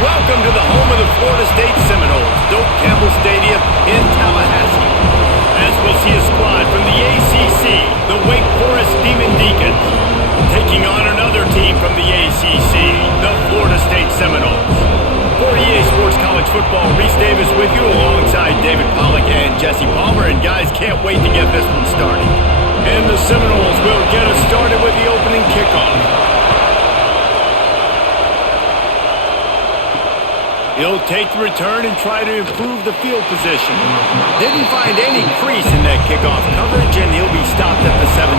Welcome to the home of the Florida State Seminoles, Doak Campbell Stadium in Tallahassee. As we'll see a squad from the ACC, the Wake Forest Demon Deacons, taking on another team from the ACC, the Florida State Seminoles. For EA Sports College Football, Reese Davis with you alongside David Pollack and Jesse Palmer. And guys, can't wait to get this one started. And the Seminoles will get us started with the opening kickoff. He'll take the return and try to improve the field position. Didn't find any crease in that kickoff coverage, and he'll be stopped at the 17.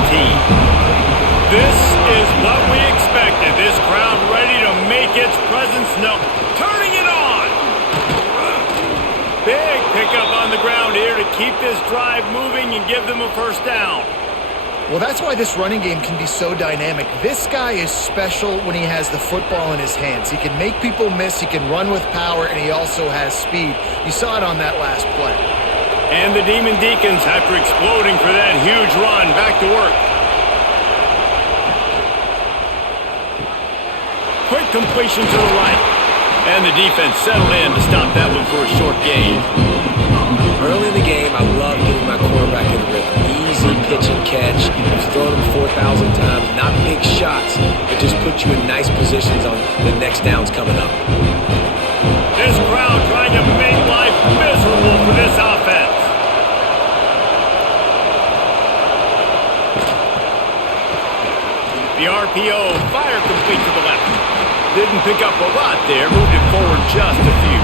This is what we expected. This crowd ready to make its presence known. Turning it on! Big pickup on the ground here to keep this drive moving and give them a first down. Well, that's why this running game can be so dynamic. This guy is special when he has the football in his hands. He can make people miss, he can run with power, and he also has speed. You saw it on that last play. And the Demon Deacons, after exploding for that huge run, back to work. Quick completion to the right. And the defense settled in to stop that one for a short gain. Early in the game, I love getting my quarterback in the rhythm. Easy pitch and catch. I've thrown him 4,000 times. Not big shots, but just put you in nice positions on the next downs coming up. This crowd trying to make life miserable for this offense. The RPO, fire complete to the left. Didn't pick up a lot there, moved it forward just a few.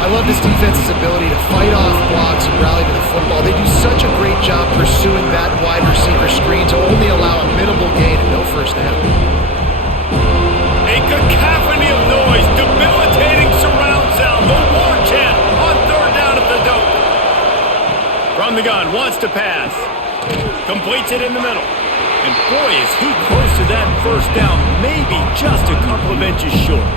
I love this defense's ability to fight off blocks and rally to the football. They do such a great job pursuing that wide receiver screen to only allow a minimal gain and no first down. A cacophony of noise, debilitating surround sound, the war chant on third down at the Doak. From the gun, wants to pass. Completes it in the middle. And boy, is he close to that first down, maybe just a couple of inches short.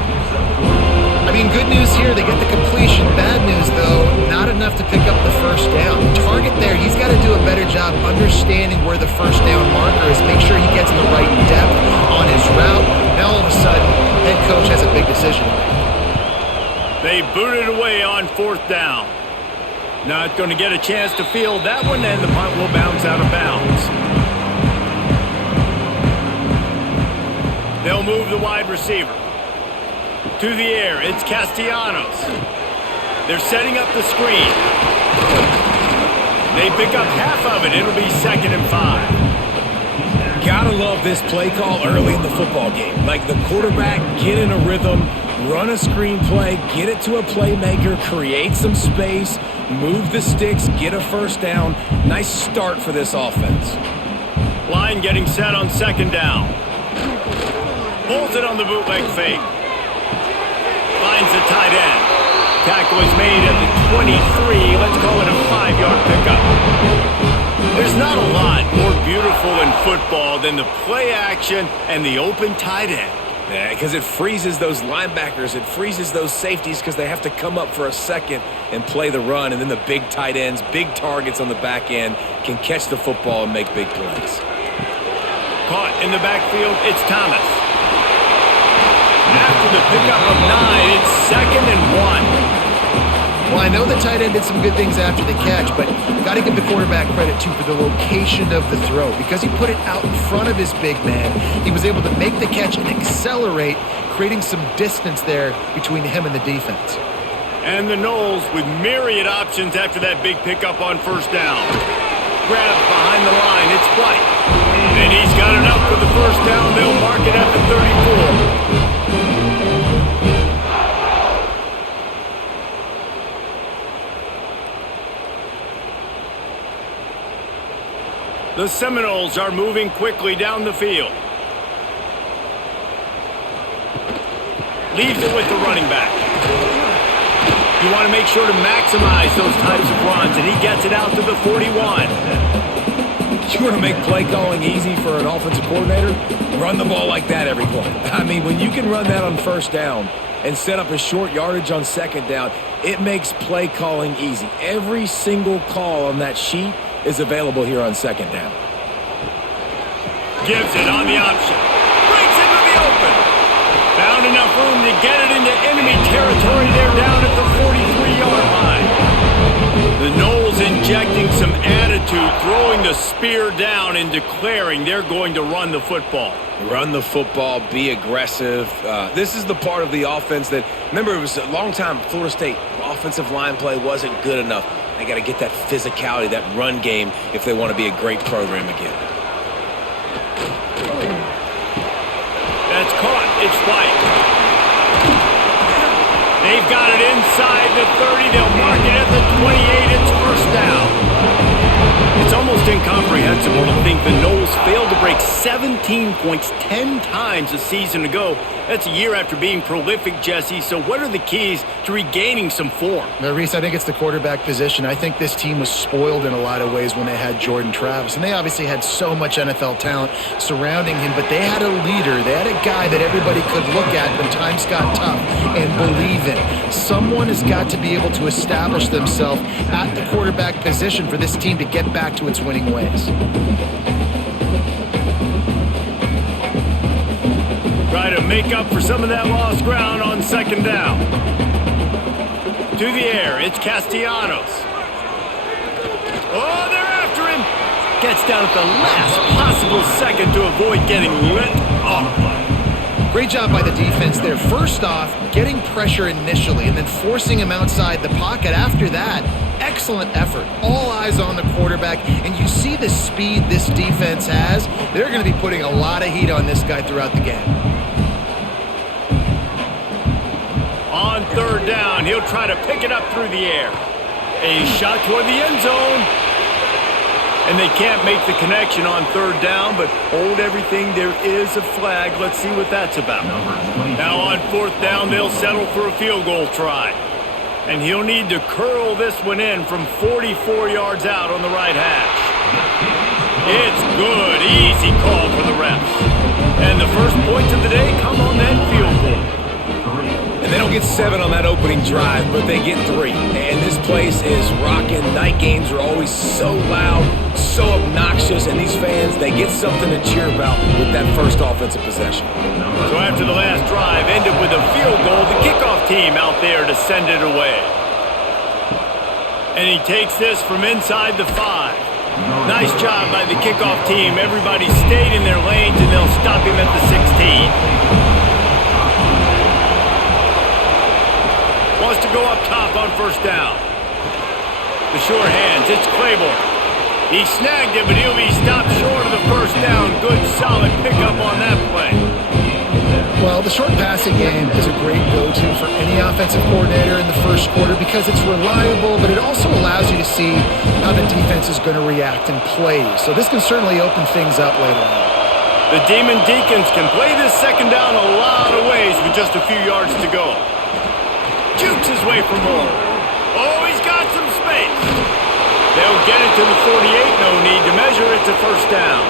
I mean, good news here, they get the completion. Bad news, though, not enough to pick up the first down. The target there, he's got to do a better job understanding where the first down marker is, make sure he gets the right depth on his route. Now, all of a sudden, head coach has a big decision to make. They booted away on fourth down. Not going to get a chance to field that one, and the punt will bounce out of bounds. They'll move the wide receiver. To the air, it's Castellanos. They're setting up the screen. They pick up half of it. It'll be 2nd and 5. Gotta love this play call early in the football game. Like the quarterback, get in a rhythm, run a screen play, get it to a playmaker, create some space, move the sticks, get a first down. Nice start for this offense. Line getting set on 2nd down. Pulls it on the bootleg fake. Finds the tight end. Tackle is made at the 23. Let's call it a 5-yard pickup. There's not a lot more beautiful in football than the play action and the open tight end. Yeah, because it freezes those linebackers. It freezes those safeties because they have to come up for a second and play the run. And then the big tight ends, big targets on the back end can catch the football and make big plays. Caught in the backfield, it's Thomas. After the pickup of 9, it's 2nd and 1. Well, I know the tight end did some good things after the catch, but got to give the quarterback credit, too, for the location of the throw. Because he put it out in front of his big man, he was able to make the catch and accelerate, creating some distance there between him and the defense. And the Noles with myriad options after that big pickup on first down. Grab behind the line, it's White. And he's got enough for the first down. They'll mark it at the 34. The Seminoles are moving quickly down the field. Leaves it with the running back. You want to make sure to maximize those types of runs, and he gets it out to the 41. You want to make play calling easy for an offensive coordinator? Run the ball like that every play. I mean, when you can run that on first down and set up a short yardage on 2nd down, it makes play calling easy. Every single call on that sheet is available here on 2nd down. Gives it on the option. Breaks into the open. Found enough room to get it into enemy territory. They're down at the 43-yard line. The Noles injecting some attitude, throwing the spear down and declaring they're going to run the football. Run the football, be aggressive. This is the part of the offense that, remember, it was a long time, Florida State offensive line play wasn't good enough. They got to get that physicality, that run game, if they want to be a great program again. That's caught. It's White. They've got it inside the 30. They'll mark it at the 28. It's first down. It's almost incomprehensible to think the Noles failed to break 17 points 10 times a season ago. That's a year after being prolific, Jesse. So what are the keys to regaining some form? Now, Reese, I think it's the quarterback position. I think this team was spoiled in a lot of ways when they had Jordan Travis. And they obviously had so much NFL talent surrounding him, but they had a leader. They had a guy that everybody could look at when times got tough and believe in. Someone has got to be able to establish themselves at the quarterback position for this team to get back to its winning ways. Try to make up for some of that lost ground on second down. To the air, it's Castellanos. Oh, they're after him. Gets down at the last possible second to avoid getting lit off. Great job by the defense there. First off, getting pressure initially and then forcing him outside the pocket. After that, excellent effort. All eyes on the quarterback, and you see the speed this defense has. They're going to be putting a lot of heat on this guy throughout the game. On third down, he'll try to pick it up through the air. A shot toward the end zone. And they can't make the connection on third down, but hold everything. There is a flag. Let's see what that's about. Now on fourth down, they'll settle for a field goal try. And he'll need to curl this one in from 44 yards out on the right hash. It's good. Easy call for the refs. And the first points of the day come on that field goal. And they don't get 7 on that opening drive, but they get 3. And this place is rocking. Night games are always so loud, so obnoxious, and these fans, they get something to cheer about with that first offensive possession. So after the last drive ended with a field goal, the kickoff team out there to send it away. And he takes this from inside the 5. Nice job by the kickoff team. Everybody stayed in their lanes, and they'll stop him at the 16. Wants to go up top on first down. The short hands, it's Claiborne. He snagged it, but he'll be stopped short of the first down. Good, solid pickup on that play. Well, the short passing game is a great go-to for any offensive coordinator in the first quarter because it's reliable, but it also allows you to see how the defense is going to react and play. So this can certainly open things up later on. The Demon Deacons can play this second down a lot of ways with just a few yards to go. Jukes his way for more. Oh, he's got some space. They'll get it to the 48. No need to measure. It's a first down.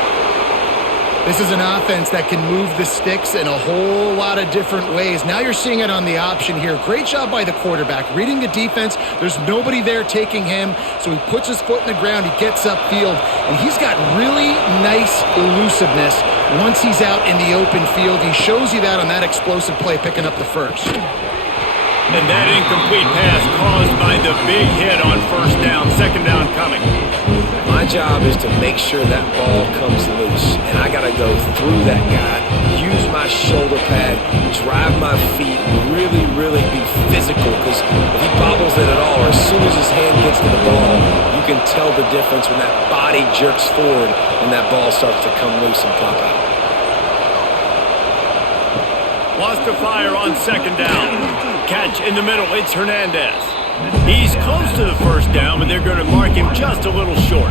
This is an offense that can move the sticks in a whole lot of different ways. Now you're seeing it on the option here. Great job by the quarterback. Reading the defense, there's nobody there taking him, so he puts his foot in the ground, he gets upfield, and he's got really nice elusiveness once he's out in the open field. He shows you that on that explosive play, picking up the first. And that incomplete pass caused by the big hit on first down. Second down coming. My job is to make sure that ball comes loose, and I got to go through that guy, use my shoulder pad, drive my feet, really, really be physical, because if he bobbles it at all, or as soon as his hand gets to the ball, you can tell the difference when that body jerks forward and that ball starts to come loose and pop out. Wants to fire on second down. Catch in the middle, it's Hernandez. He's close to the first down, but they're going to mark him just a little short.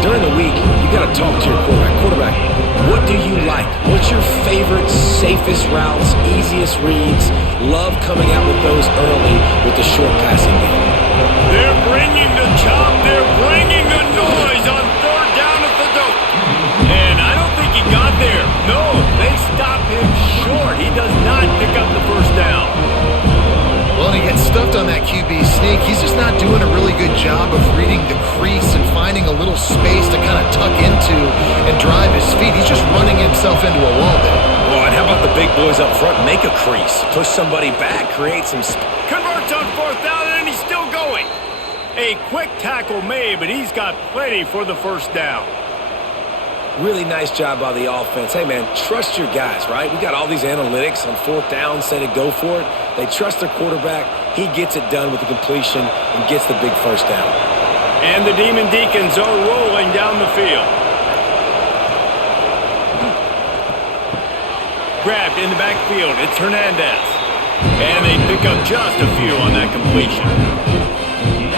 During the week, you got to talk to your quarterback. Quarterback, what do you like? What's your favorite, safest routes, easiest reads? Love coming out with those early with the short passing game. They're bringing the chop. They're bringing the noise on third down at the dope. And I don't think he got there. No, they stop him short. He does not pick up the first down. Well, and he gets stuffed on that QB sneak. He's just not doing a really good job of reading the crease and finding a little space to kind of tuck into and drive his feet. He's just running himself into a wall there. Oh, and how about want the big boys up front? Make a crease. Push somebody back. Create some space. Converts on fourth down, and he's still going. A quick tackle made, but he's got plenty for the first down. Really nice job by the offense. Hey, man, trust your guys, right? We got all these analytics on fourth down, say to go for it. They trust their quarterback. He gets it done with the completion and gets the big first down. And the Demon Deacons are rolling down the field. Grabbed in the backfield. It's Hernandez. And they pick up just a few on that completion.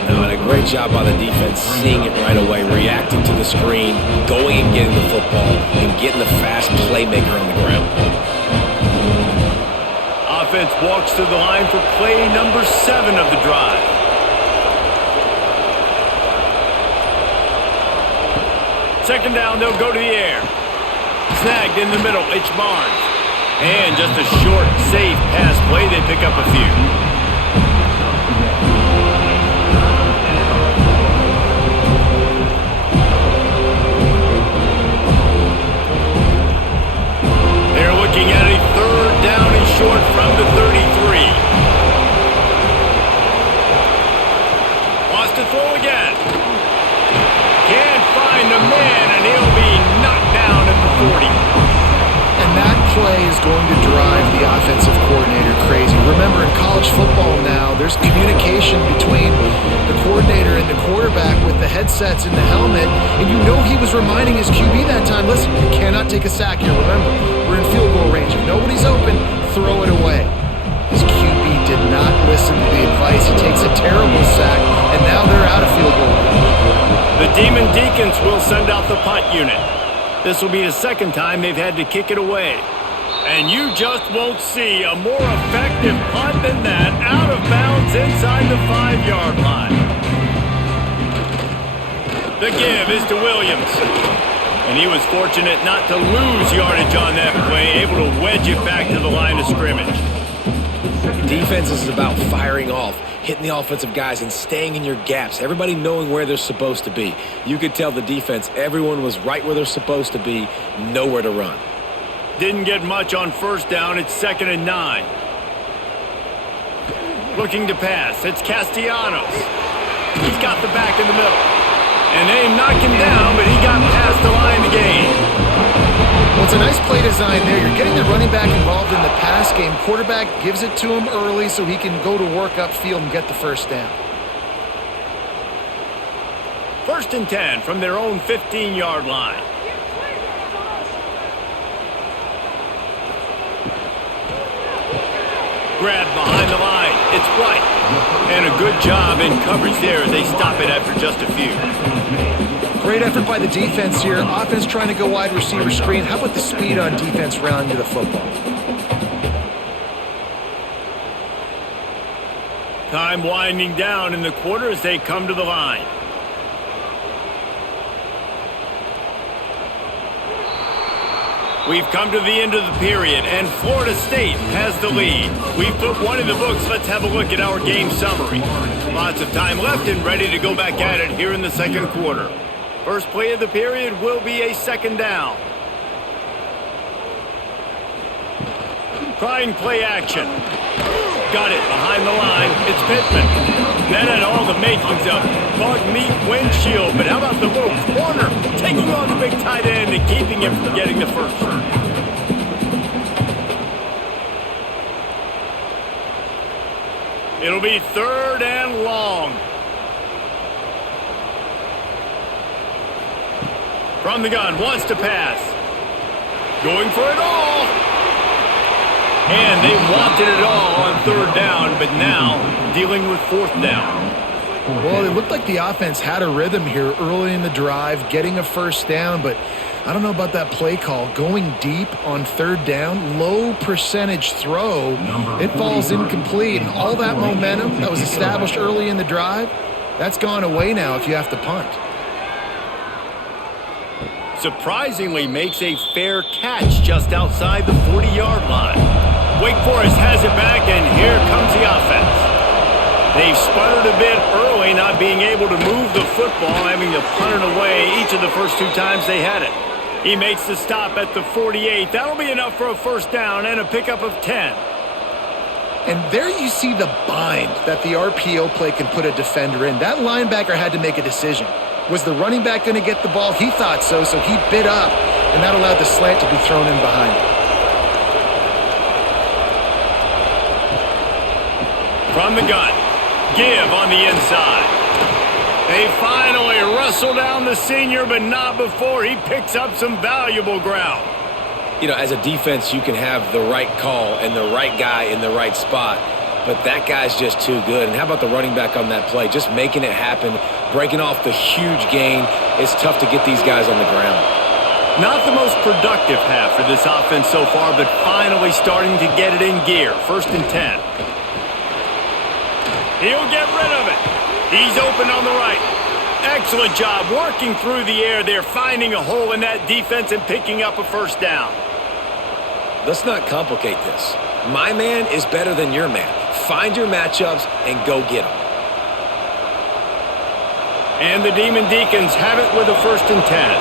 And a great job by the defense, seeing it right away, reacting to the screen, going and getting the football, and getting the fast playmaker on the ground. Offense walks to the line for play number 7 of the drive. Second down, they'll go to the air. Snagged in the middle, it's Barnes. And just a short, safe pass play, they pick up a few. They're looking at a third down and short from the 33. Wants to throw again. Can't find a man, and he'll be knocked down at the 40. And that play is going to drive the offensive coordinator crazy. Remember, in college football now, there's communication between the coordinator and the quarterback with the headsets and the helmet, and you know he was reminding his QB that time, listen, you cannot take a sack here. Remember, we're in field goal range. If nobody's open, throw it away. His QB did not listen to the advice. He takes a terrible sack, and now they're out of field goal range. The Demon Deacons will send out the punt unit. This will be the second time they've had to kick it away. And you just won't see a more effective punt than that, out of bounds inside the 5-yard line. The give is to Williams. And he was fortunate not to lose yardage on that play, able to wedge it back to the line of scrimmage. Defense is about firing off, hitting the offensive guys and staying in your gaps, everybody knowing where they're supposed to be. You could tell the defense, everyone was right where they're supposed to be, nowhere to run. Didn't get much on first down. It's 2nd and 9. Looking to pass. It's Castellanos. He's got the back in the middle. And they knock him down, but he got past the line to gain. Well, it's a nice play design there. You're getting the running back involved in the pass game. Quarterback gives it to him early so he can go to work upfield and get the first down. 1st and 10 from their own 15-yard line. Grab behind the line. It's White. And a good job in coverage there as they stop it after just a few. Great effort by the defense here. Offense trying to go wide receiver screen. How about the speed on defense rounding to the football? Time winding down in the quarter as they come to the line. We've come to the end of the period, and Florida State has the lead. We've put one in the books. Let's have a look at our game summary. Lots of time left and ready to go back at it here in the second quarter. First play of the period will be a 2nd down. Trying play action. Got it behind the line. It's Pittman. That had all the makings of bug meat windshield, but how about the little corner taking on the big tight end and keeping him from getting the first. It'll be 3rd and long. From the gun, wants to pass. Going for it all. And they wanted it all on 3rd down, but now dealing with 4th down. Well, it looked like the offense had a rhythm here early in the drive, getting a first down, but I don't know about that play call. Going deep on 3rd down, low percentage throw, it falls incomplete. And all that momentum that was established early in the drive, that's gone away now if you have to punt. Surprisingly makes a fair catch just outside the 40-yard line. Wake Forest has it back, and here comes the offense. They've sputtered a bit early, not being able to move the football, having to punt it away each of the first 2 times they had it. He makes the stop at the 48. That'll be enough for a first down and a pickup of 10. And there you see the bind that the RPO play can put a defender in. That linebacker had to make a decision. Was the running back going to get the ball? He thought so he bit up, and that allowed the slant to be thrown in behind him. From the gun, give on the inside. They finally wrestle down the senior, but not before he picks up some valuable ground. You know, as a defense, you can have the right call and the right guy in the right spot, but that guy's just too good. And how about the running back on that play? Just making it happen, breaking off the huge gain. It's tough to get these guys on the ground. Not the most productive half for this offense so far, but finally starting to get it in gear. 1st and 10. He'll get rid of it. He's open on the right. Excellent job working through the air there, finding a hole in that defense and picking up a first down. Let's not complicate this. My man is better than your man. Find your matchups and go get them. And the Demon Deacons have it with a 1st and 10.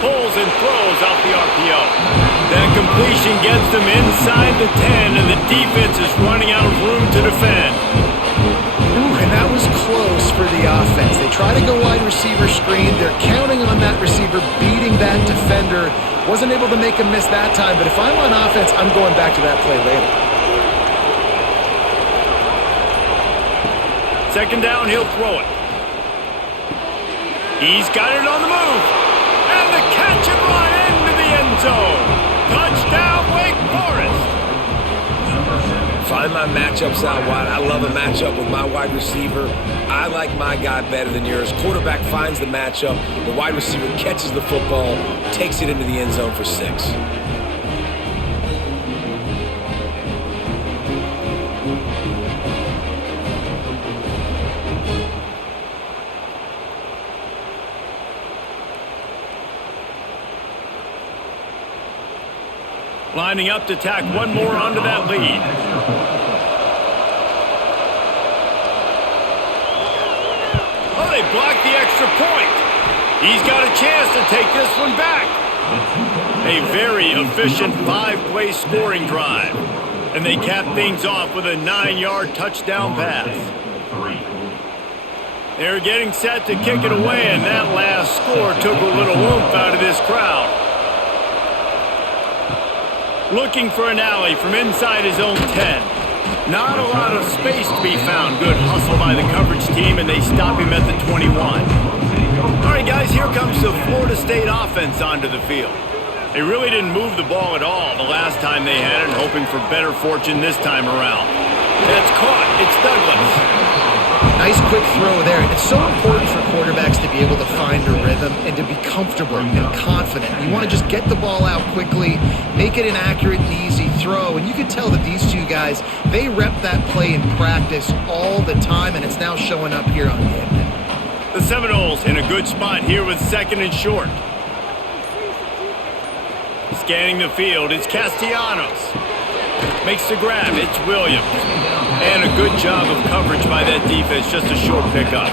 Pulls and throws off the RPO. That completion gets them inside the 10, and the defense is running out of room to defend. Ooh, and that was close for the offense. They try to go wide receiver screen. They're counting on that receiver beating that defender. Wasn't able to make him miss that time, but if I'm on offense, I'm going back to that play later. 2nd down, he'll throw it. He's got it on the move. And the catch and run into the end zone. Touchdown, Wake Forest. Find my matchups out wide. I love a matchup with my wide receiver. I like my guy better than yours. Quarterback finds the matchup. The wide receiver catches the football, takes it into the end zone for 6. Lining up to tack one more onto that lead. Oh, they blocked the extra point. He's got a chance to take this one back. A very efficient 5-play scoring drive. And they cap things off with a 9-yard touchdown pass. They're getting set to kick it away, and that last score took a little oomph out of this crowd. Looking for an alley from inside his own 10. Not a lot of space to be found. Good hustle by the coverage team, and they stop him at the 21. All right, guys, here comes the Florida State offense onto the field. They really didn't move the ball at all the last time they had it, hoping for better fortune this time around. That's caught. It's Douglas. Nice quick throw there. It's so important for quarterbacks to be able to find a rhythm and to be comfortable and confident. You want to just get the ball out quickly, make it an accurate and easy throw. And you can tell that these two guys, they rep that play in practice all the time, and it's now showing up here on game day. The Seminoles in a good spot here with 2nd and short. Scanning the field, it's Castellanos. Makes the grab, it's Williams. And a good job of coverage by that defense, just a short pickup.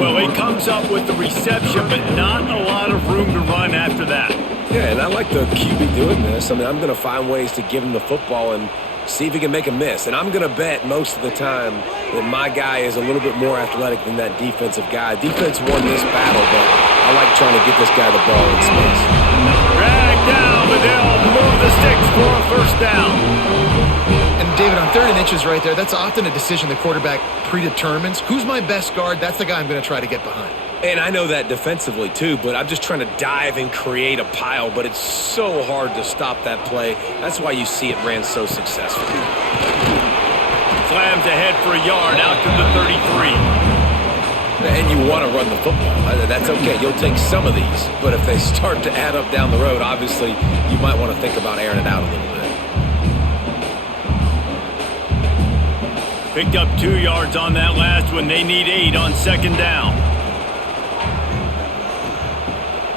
Well, he comes up with the reception, but not a lot of room to run after that. Yeah, and I like the QB doing this. I mean, I'm going to find ways to give him the football and see if he can make a miss. And I'm going to bet most of the time that my guy is a little bit more athletic than that defensive guy. Defense won this battle, but I like trying to get this guy the ball in space. Drag down, but they'll move the sticks for a first down. And David, on 3rd and inches right there, that's often a decision the quarterback predetermines. Who's my best guard? That's the guy I'm going to try to get behind. And I know that defensively too, but I'm just trying to dive and create a pile, but it's so hard to stop that play. That's why you see it ran so successfully. Slams ahead for a yard out to the 33. And you want to run the football. That's okay. You'll take some of these. But if they start to add up down the road, obviously you might want to think about airing it out a little bit. Picked up 2 yards on that last one. They need 8 on 2nd down.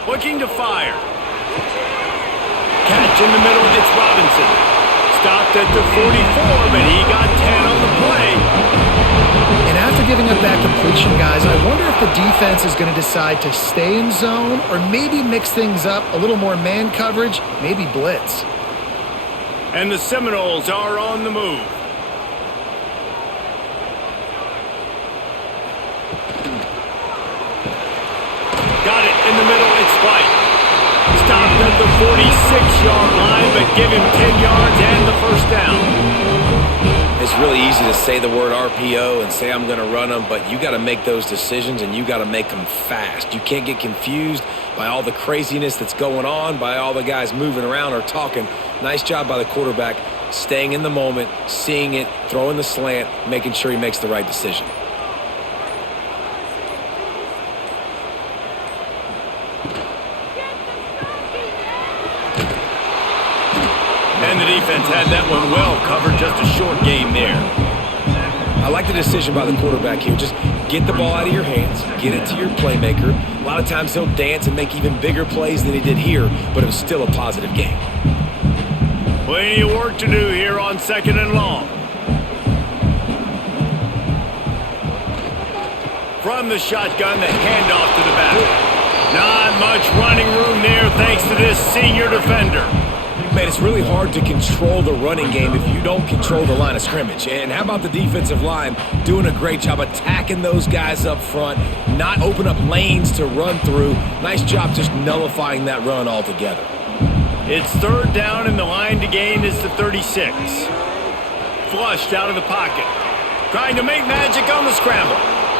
Looking to fire. Catch in the middle. It's Robinson. Stopped at the 44, but he got 10 on the play. And after giving up that completion, guys, I wonder if the defense is going to decide to stay in zone or maybe mix things up, a little more man coverage, maybe blitz. And the Seminoles are on the move. Got it in the middle, it's White. Stopped at the 46-yard line, but give him 10 yards and the first down. It's really easy to say the word RPO and say I'm going to run them, but you got to make those decisions and you got to make them fast. You can't get confused by all the craziness that's going on, by all the guys moving around or talking. Nice job by the quarterback, staying in the moment, seeing it, throwing the slant, making sure he makes the right decision. And the defense had that one well covered, just a short game there. I like the decision by the quarterback here. Just get the ball out of your hands, get it to your playmaker. A lot of times he'll dance and make even bigger plays than he did here, but it was still a positive game. Plenty of work to do here on 2nd and long. From the shotgun, the handoff to the back. Not much running room there thanks to this senior defender. Man, it's really hard to control the running game if you don't control the line of scrimmage. And how about the defensive line doing a great job attacking those guys up front, not open up lanes to run through. Nice job just nullifying that run altogether. It's 3rd down and the line to gain is the 36. Flushed out of the pocket. Trying to make magic on the scramble.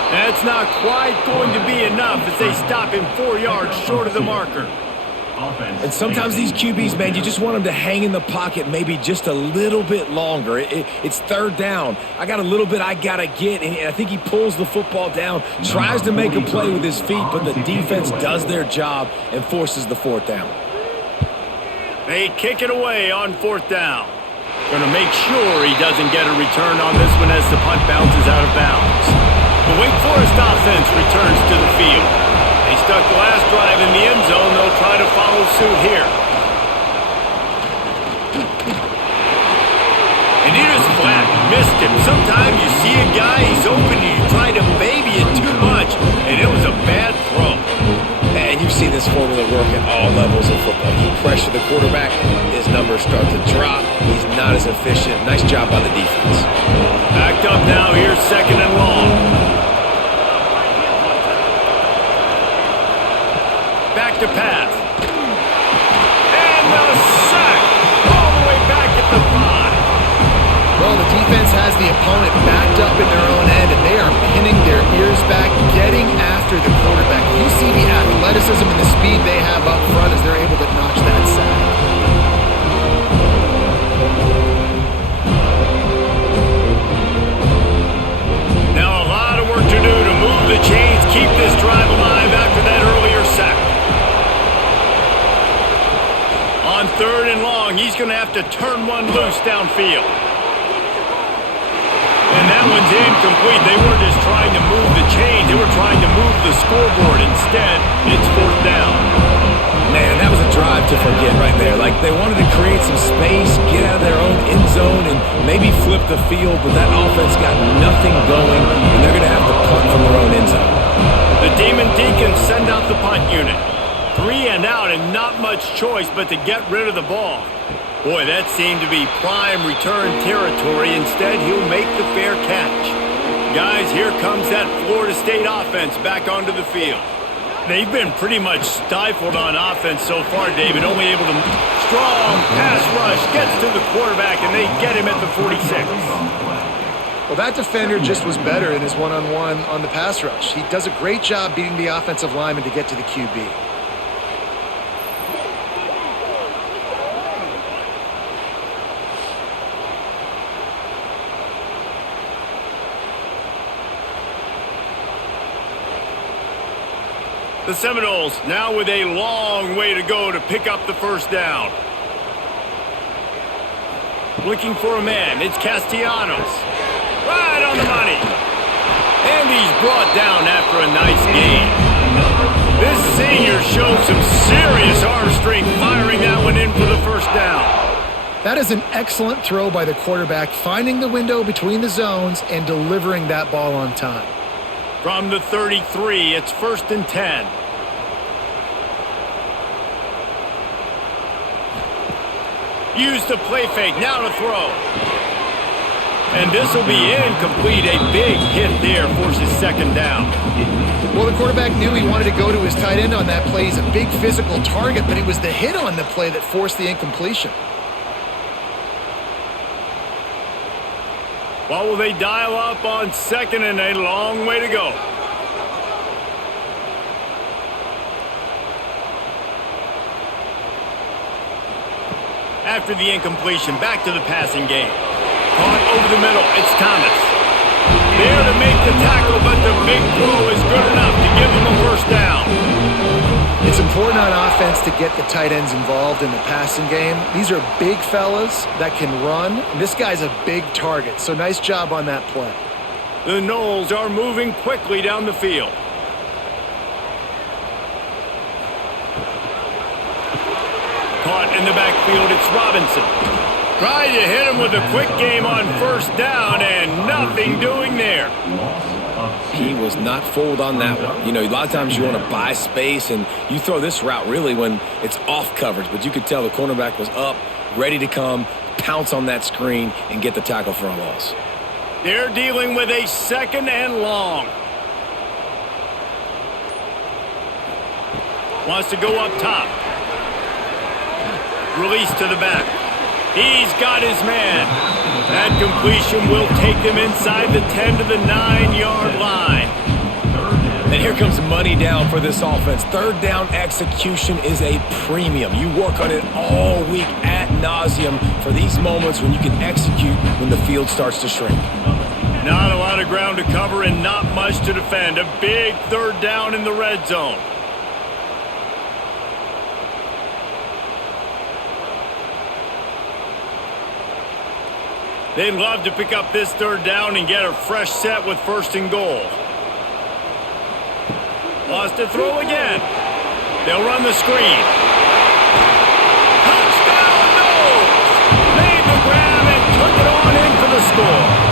That's not quite going to be enough as they stop him 4 yards short of the marker. And sometimes these QBs, man, you just want them to hang in the pocket maybe just a little bit longer. It's 3rd down. I got a little bit I got to get, and I think he pulls the football down, tries to make a play with his feet, but the defense does their job and forces the 4th down. They kick it away on 4th down. Going to make sure he doesn't get a return on this one as the punt bounces out of bounds. The Wake Forest offense returns to the field. They stuck the last drive in the end zone. They'll try to follow suit here. And here's Flack. Missed him. Sometimes you see a guy, he's open, and you try to baby it too much, and it was a bad throw. And you see this formula work at all levels of football. You pressure the quarterback, his numbers start to drop. He's not as efficient. Nice job by the defense. Backed up now. Here's 2nd and long. Back to pass. And the sack. All the way back at the 5. Well, the defense has the opponent backed up in their own end, and they are pinning their ears back, getting after the quarterback. You see the athleticism and the speed they have up front as they're able to notch that sack. Now a lot of work to do to move the chains, keep this drive alive after that earlier sack. On 3rd and long, he's going to have to turn one loose downfield. And that one's incomplete. They weren't just trying to move the chains. They were trying to move the scoreboard. Instead, it's 4th down. Man, that was a drive to forget right there. Like, they wanted to create some space, get out of their own end zone, and maybe flip the field, but that offense got nothing going, and they're going to have to punt from their own end zone. The Demon Deacons send out the punt unit. 3 and out and not much choice but to get rid of the ball. Boy, that seemed to be prime return territory. Instead, he'll make the fair catch. Guys, here comes that Florida State offense back onto the field. They've been pretty much stifled on offense so far, David. Only able to... Strong pass rush gets to the quarterback, and they get him at the 46. Well, that defender just was better in his one-on-one on the pass rush. He does a great job beating the offensive lineman to get to the QB. The Seminoles now with a long way to go to pick up the 1st down. Looking for a man. It's Castellanos. Right on the money. And he's brought down after a nice gain. This senior showed some serious arm strength firing that one in for the 1st down. That is an excellent throw by the quarterback, finding the window between the zones and delivering that ball on time. From the 33, it's 1st and 10. Use the play fake, now to throw. And this will be incomplete. A big hit there forces 2nd down. Well, the quarterback knew he wanted to go to his tight end on that play. He's a big physical target, but it was the hit on the play that forced the incompletion. What will they dial up on 2nd and a long way to go? After the incompletion, back to the passing game. Caught over the middle, it's Thomas. There to make the tackle, but the big throw is good enough to give them a 1st down. It's important on offense to get the tight ends involved in the passing game. These are big fellas that can run. And this guy's a big target, so nice job on that play. The Noles are moving quickly down the field. Caught in the backfield, it's Robinson. Tried to hit him with a quick game on 1st down, and nothing doing there. He was not fooled on that one. You know, a lot of times you want to buy space, and you throw this route really when it's off coverage, but you could tell the cornerback was up, ready to come, pounce on that screen, and get the tackle for a loss. They're dealing with a 2nd and long. Wants to go up top. Release to the back. He's got his man. That completion will take them inside the 10 to the 9-yard line. And here comes money down for this offense. 3rd down execution is a premium. You work on it all week ad nauseum for these moments when you can execute when the field starts to shrink. Not a lot of ground to cover and not much to defend. A big 3rd down in the red zone. They'd love to pick up this 3rd down and get a fresh set with 1st and goal. Lost to throw again. They'll run the screen. Touchdown, Noles! Made the grab and took it on in for the score.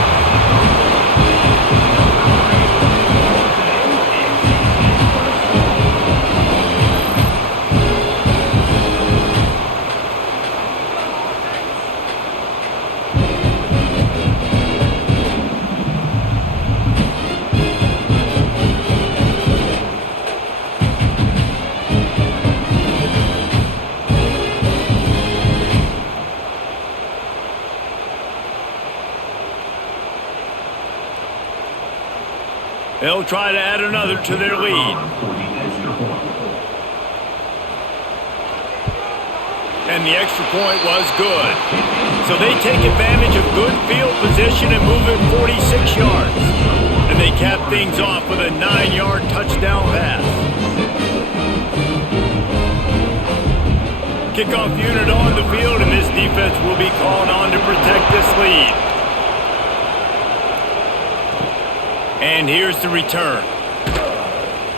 They'll try to add another to their lead. And the extra point was good. So they take advantage of good field position and move it 46 yards. And they cap things off with a 9-yard touchdown pass. Kickoff unit on the field, and this defense will be called on to protect this lead. And here's the return.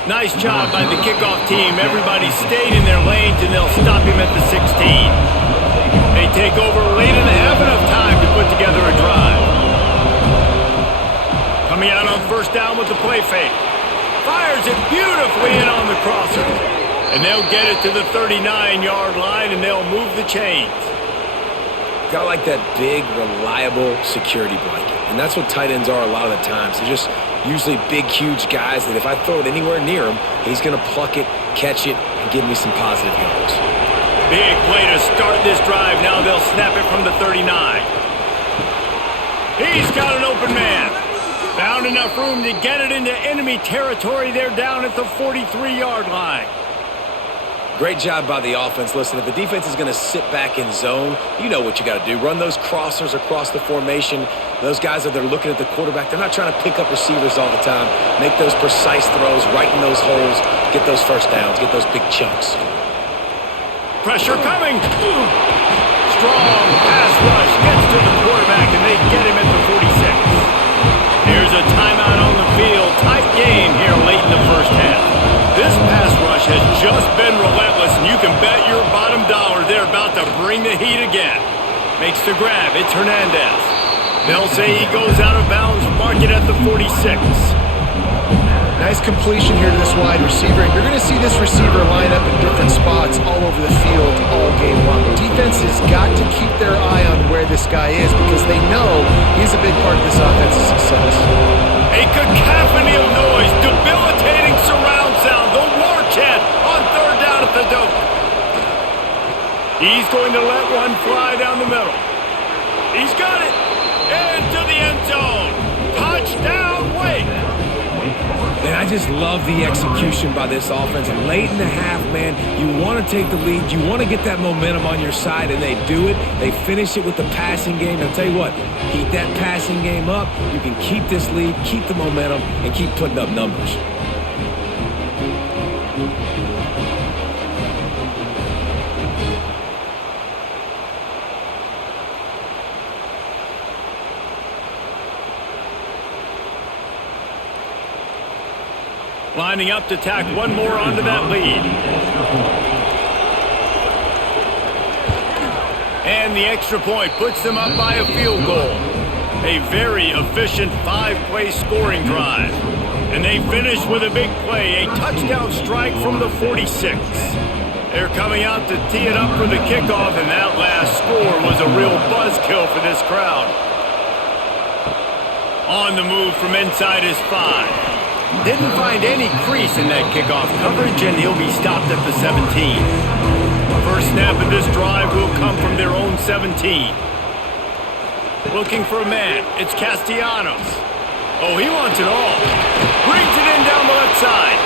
Nice job by the kickoff team. Everybody stayed in their lanes, and they'll stop him at the 16. They take over late and have enough time to put together a drive. Coming out on 1st down with the play fake. Fires it beautifully in on the crosser. And they'll get it to the 39-yard line, and they'll move the chains. Got like that big, reliable security blanket. And that's what tight ends are a lot of the times. They're just usually big, huge guys that if I throw it anywhere near him, he's going to pluck it, catch it, and give me some positive yards. Big play to start this drive. Now they'll snap it from the 39. He's got an open man. Found enough room to get it into enemy territory. They're down at the 43-yard line. Great job by the offense. Listen, if the defense is going to sit back in zone, you know what you got to do. Run those crossers across the formation. Those guys that are looking at the quarterback, they're not trying to pick up receivers all the time. Make those precise throws right in those holes. Get those 1st downs. Get those big chunks. Pressure coming. Strong pass rush. Gets to the quarterback, and they get him at the 46. Here's a timeout on the field. Tight game here late in the 1st half. This pass rush has just been relentless, and you can bet your bottom dollar they're about to bring the heat again. Makes the grab. It's Hernandez. They'll say he goes out of bounds. Mark it at the 46. Nice completion here to this wide receiver. And you're going to see this receiver line up in different spots all over the field all game long. Defense has got to keep their eye on where this guy is because they know he's a big part of this offense's success. A cacophony of noise, debilitating surround sound, the war chant on third down at the Doak. He's going to let one fly down the middle. He's got it. Into the end zone. Touchdown, Wake. And I just love the execution by this offense. Late in the half, man, you want to take the lead. You want to get that momentum on your side, and they do it. They finish it with the passing game. I'll tell you what, keep that passing game up. You can keep this lead, keep the momentum, and keep putting up numbers. Lining up to tack one more onto that lead. And the extra point puts them up by a field goal. A very efficient 5-play scoring drive. And they finish with a big play, a touchdown strike from the 46. They're coming out to tee it up for the kickoff, and that last score was a real buzzkill for this crowd. On the move from inside his 5. Didn't find any crease in that kickoff coverage, and he'll be stopped at the 17. First snap of this drive will come from their own 17. Looking for a man. It's Castellanos. Oh, he wants it all. Brings it in down the left side.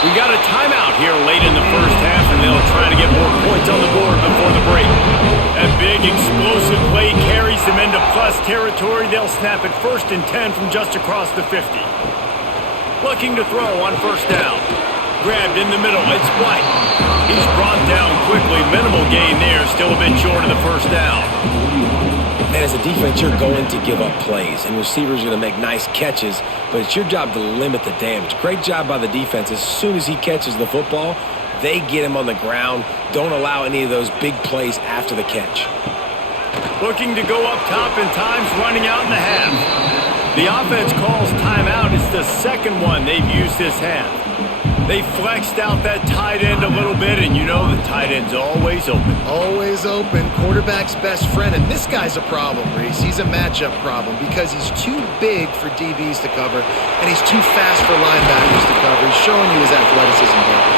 We got a timeout here late in the first half, and they'll try to get more points on the board before the break. That big explosive play carries them into plus territory. They'll snap it 1st and 10 from just across the 50. Looking to throw on first down. Grabbed in the middle. It's White. He's brought down quickly. Minimal gain there. Still a bit short of the first down. And as a defense, you're going to give up plays, and receivers are going to make nice catches, but it's your job to limit the damage. Great job by the defense. As soon as he catches the football, they get him on the ground. Don't allow any of those big plays after the catch. Looking to go up top, and time's running out in the half. The offense calls timeout. It's the second one they've used this half. They flexed out that tight end a little bit, and you know the tight end's always open. Always open. Quarterback's best friend, and this guy's a problem, Reese. He's a matchup problem because he's too big for DBs to cover, and he's too fast for linebackers to cover. He's showing you his athleticism here.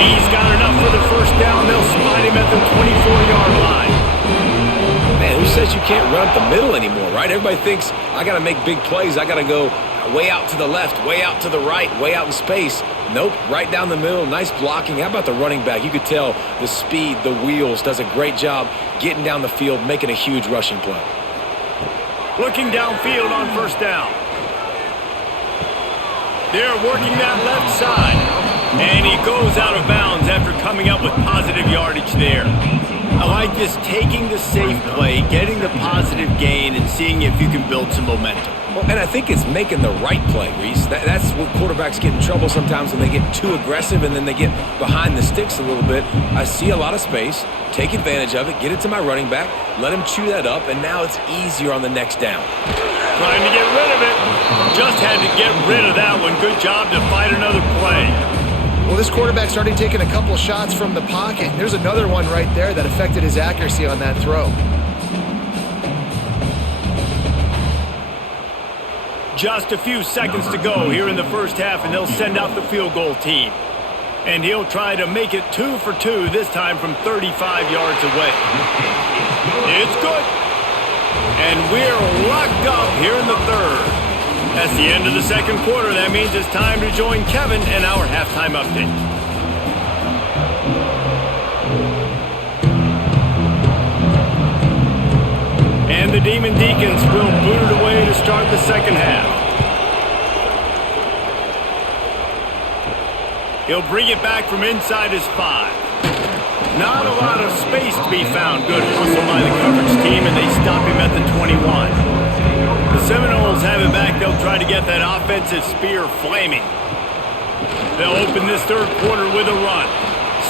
He's got enough for the first down. They'll spot him at the 24-yard line. Man, who says you can't run up the middle anymore, right? Everybody thinks, I got to make big plays. I got to go way out to the left, way out to the right, way out in space. Nope, right down the middle. Nice blocking. How about the running back? You could tell the speed, the wheels, does a great job getting down the field, making a huge rushing play. Looking downfield on first down. They're working that left side. And he goes out of bounds after coming up with positive yardage there. I like this, taking the safe play, getting the positive gain, and seeing if you can build some momentum. Well, and I think it's making the right play, Reese. That's what quarterbacks get in trouble sometimes when they get too aggressive and then they get behind the sticks a little bit. I see a lot of space, take advantage of it, get it to my running back, let him chew that up, and now it's easier on the next down. Trying to get rid of it. Just had to get rid of that one. Good job to fight another play. Well, this quarterback's already taken a couple shots from the pocket. There's another one right there that affected his accuracy on that throw. Just a few seconds to go here in the first half, and they'll send out the field goal team. And he'll try to make it 2 for 2, this time from 35 yards away. It's good. And we're locked up here in the third. That's the end of the second quarter. That means it's time to join Kevin and our halftime update. And the Demon Deacons will boot it away to start the second half. He'll bring it back from inside his 5. Not a lot of space to be found. Good hustle by the coverage team, and they stop him at the 21. The Seminoles have it back. They'll try to get that offensive spear flaming. They'll open this third quarter with a run.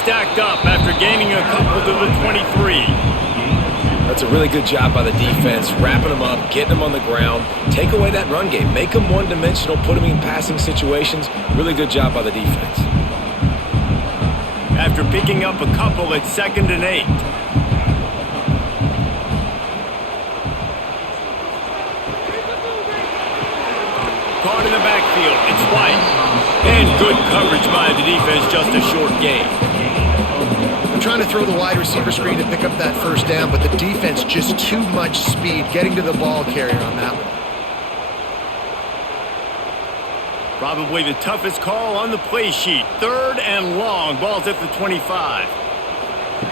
Stacked up after gaining a couple to the 23. That's a really good job by the defense, wrapping them up, getting them on the ground, take away that run game, make them one-dimensional, put them in passing situations. Really good job by the defense. After picking up a couple at 2nd and 8. Caught in the backfield, it's White. And good coverage by the defense, just a short gain. I'm trying to throw the wide receiver screen to pick up that first down, but the defense just too much speed getting to the ball carrier on that one. Probably the toughest call on the play sheet. 3rd and long. Ball's at the 25.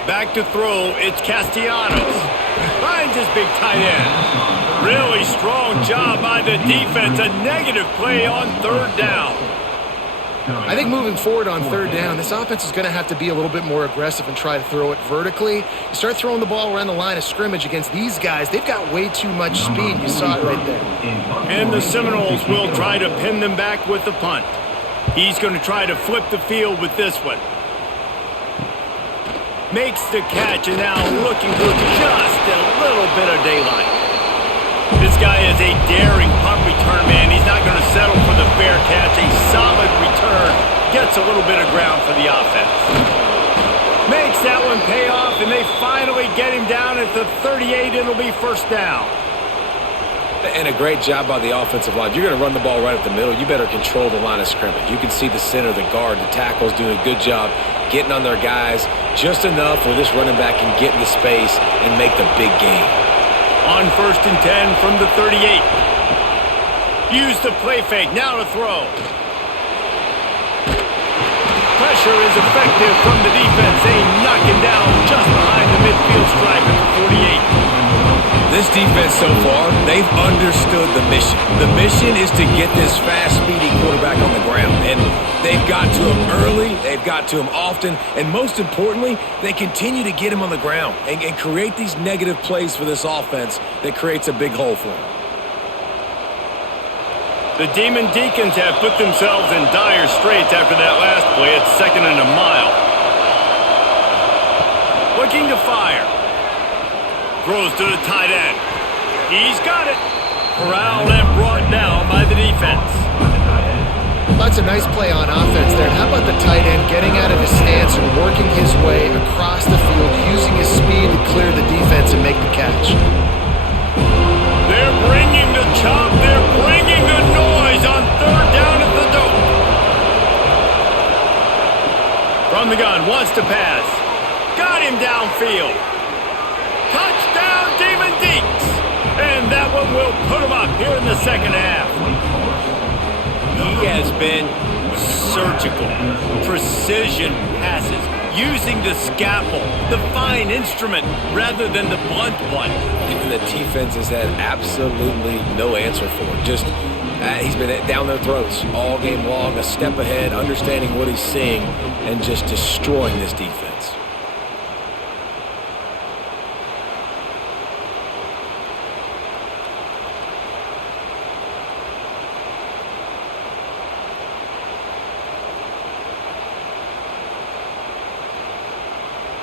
Back to throw. It's Castellanos. Finds his big tight end. Really strong job by the defense. A negative play on 3rd down. I think moving forward on 3rd down, this offense is going to have to be a little bit more aggressive and try to throw it vertically. You start throwing the ball around the line of scrimmage against these guys, they've got way too much speed. You saw it right there. And the Seminoles will try to pin them back with the punt. He's going to try to flip the field with this one. Makes the catch and now looking for just a little bit of daylight. This guy is a daring punt return man. He's not going to settle for the fair catch. A solid return. Gets a little bit of ground for the offense. Makes that one pay off, and they finally get him down at the 38. It'll be 1st down. And a great job by the offensive line. You're going to run the ball right up the middle. You better control the line of scrimmage. You can see the center, the guard, the tackle's doing a good job getting on their guys just enough where this running back can get into space and make the big game. On 1st and 10 from the 38. Use the play fake. Now to throw. Pressure is effective from the defense. They knock him down just behind the midfield stripe at the 48. This defense so far, they've understood the mission. The mission is to get this fast, speedy quarterback on the ground. And they've got to him early, they've got to him often, and most importantly, they continue to get him on the ground and create these negative plays for this offense that creates a big hole for him. The Demon Deacons have put themselves in dire straits after that last play at 2nd and a mile. Looking to fire. Throws to the tight end. He's got it. Corralled and brought down by the defense. That's a nice play on offense there. And how about the tight end getting out of his stance and working his way across the field, using his speed to clear the defense and make the catch. They're bringing the chop. They're bringing the noise on 3rd down at the dope. From the gun, wants to pass. Got him downfield. Touchdown, Demon Deeks! And that one will put him up here in the 2nd half. He has been surgical, precision passes, using the scalpel, the fine instrument, rather than the blunt one. And the defense has had absolutely no answer for it. Just, he's been down their throats all game long, a step ahead, understanding what he's seeing, and just destroying this defense.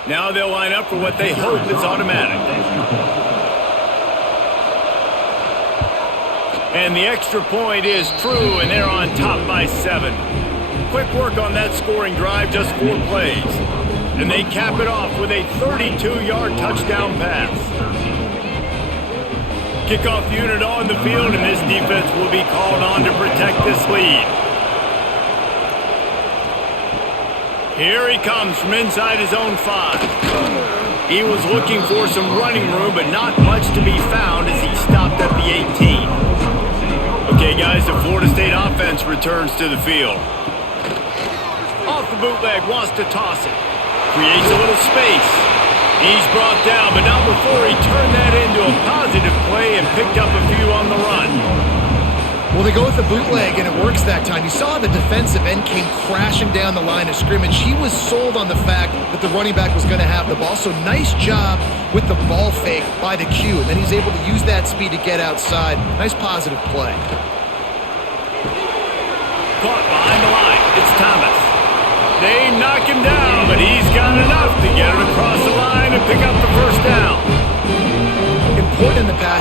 Now they'll line up for what they hope is automatic. And the extra point is true, and they're on top by 7. Quick work on that scoring drive, just 4 plays. And they cap it off with a 32-yard touchdown pass. Kickoff unit on the field, and this defense will be called on to protect this lead. Here he comes from inside his own 5. He was looking for some running room, but not much to be found as he stopped at the 18. Okay, guys, the Florida State offense returns to the field. Off the bootleg, wants to toss it. Creates a little space. He's brought down, but not before he turned that into a positive play and picked up a few on the run. Well, they go with the bootleg, and it works that time. You saw the defensive end came crashing down the line of scrimmage. He was sold on the fact that the running back was going to have the ball. So nice job with the ball fake by the Q. And then he's able to use that speed to get outside. Nice positive play. Caught behind the line. It's Thomas. They knock him down, but he's got enough to get it across the line and pick up the 1st down.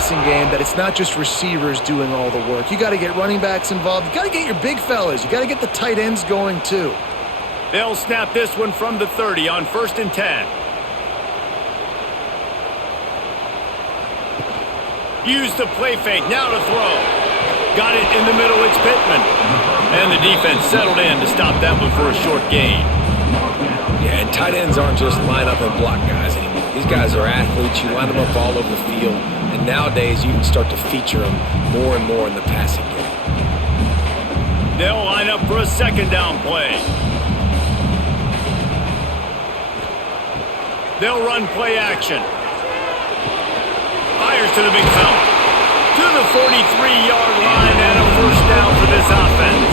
passing game that it's not just receivers doing all the work. You got to get running backs involved. You got to get your big fellas. You got to get the tight ends going too. They'll snap this one from the 30 on 1st and 10. Use the play fake, now to throw. Got it in the middle, it's Pittman. And the defense settled in to stop that one for a short gain. Yeah, and tight ends aren't just line up and block guys anymore. These guys are athletes. You line them up all over the field. And nowadays, you can start to feature them more and more in the passing game. They'll line up for a 2nd down play. They'll run play action. Fires to the big fella. To the 43-yard line and a 1st down for this offense.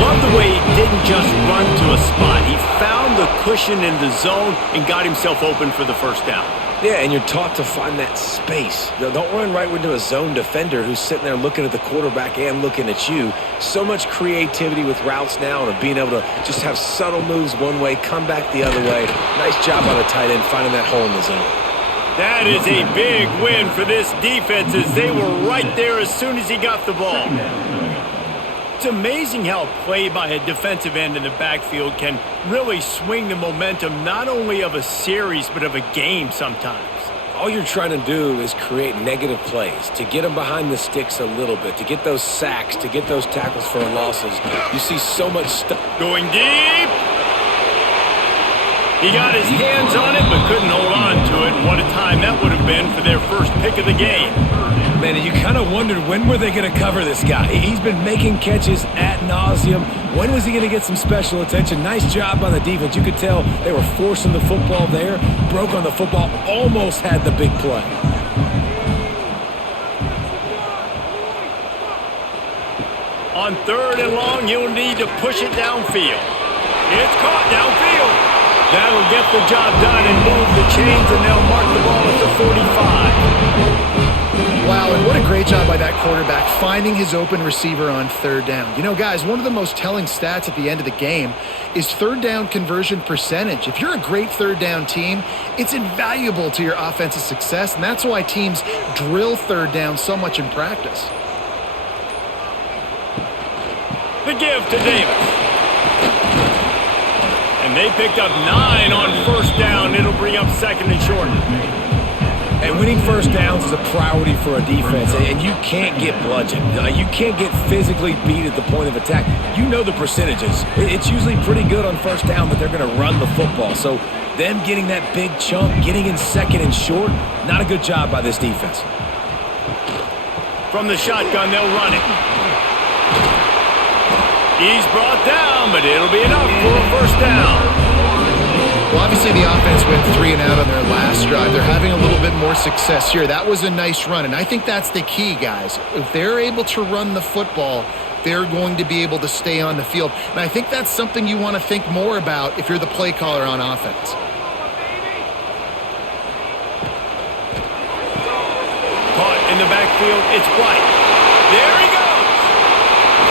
Love the way he didn't just run to a spot. He found the cushion in the zone and got himself open for the 1st down. Yeah, and you're taught to find that space. Don't run right into a zone defender who's sitting there looking at the quarterback and looking at you. So much creativity with routes now and being able to just have subtle moves one way, come back the other way. Nice job on the tight end finding that hole in the zone. That is a big win for this defense as they were right there as soon as he got the ball. It's amazing how a play by a defensive end in the backfield can really swing the momentum not only of a series but of a game sometimes. All you're trying to do is create negative plays, to get them behind the sticks a little bit, to get those sacks, to get those tackles for losses. You see so much stuff. Going deep. He got his hands on it but couldn't hold on to it. What a time that would have been for their first pick of the game. Man, you kind of wondered when were they going to cover this guy. He's been making catches ad nauseum. When was he going to get some special attention? Nice job by the defense. You could tell they were forcing the football there. Broke on the football, almost had the big play. On 3rd and long, he'll need to push it downfield. It's caught downfield. That'll get the job done and move the chains, and they'll mark the ball at the 45. Wow, and what a great job by that quarterback finding his open receiver on 3rd down. You know, guys, one of the most telling stats at the end of the game is 3rd down conversion percentage. If you're a great 3rd down team, it's invaluable to your offensive success, and that's why teams drill 3rd down so much in practice. The give to Davis. And they picked up 9 on 1st down. It'll bring up 2nd and short. And winning 1st downs is a priority for a defense, and you can't get bludgeoned. You can't get physically beat at the point of attack. You know the percentages. It's usually pretty good on 1st down that they're going to run the football. So them getting that big chunk, getting in 2nd and short, not a good job by this defense. From the shotgun, they'll run it. He's brought down, but it'll be enough for a 1st down. Well, obviously the offense went 3 and out on their last drive. They're having a little bit more success here. That was a nice run, and I think that's the key, guys. If they're able to run the football, they're going to be able to stay on the field. And I think that's something you want to think more about if you're the play caller on offense. Caught in the backfield, it's White. There he goes.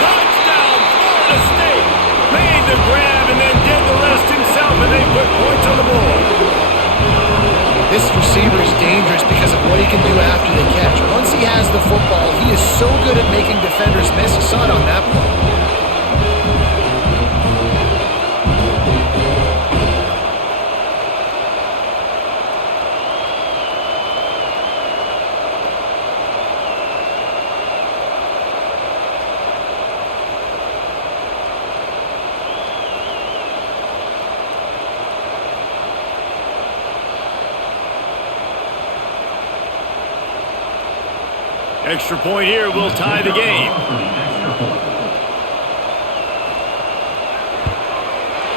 Touchdown, Florida State. Made the grab and then did the rest himself, and they put points on the board. This receiver is dangerous because of what he can do after the catch. Once he has the football, he is so good at making defenders miss. You saw it on that play. Extra point here will tie the game.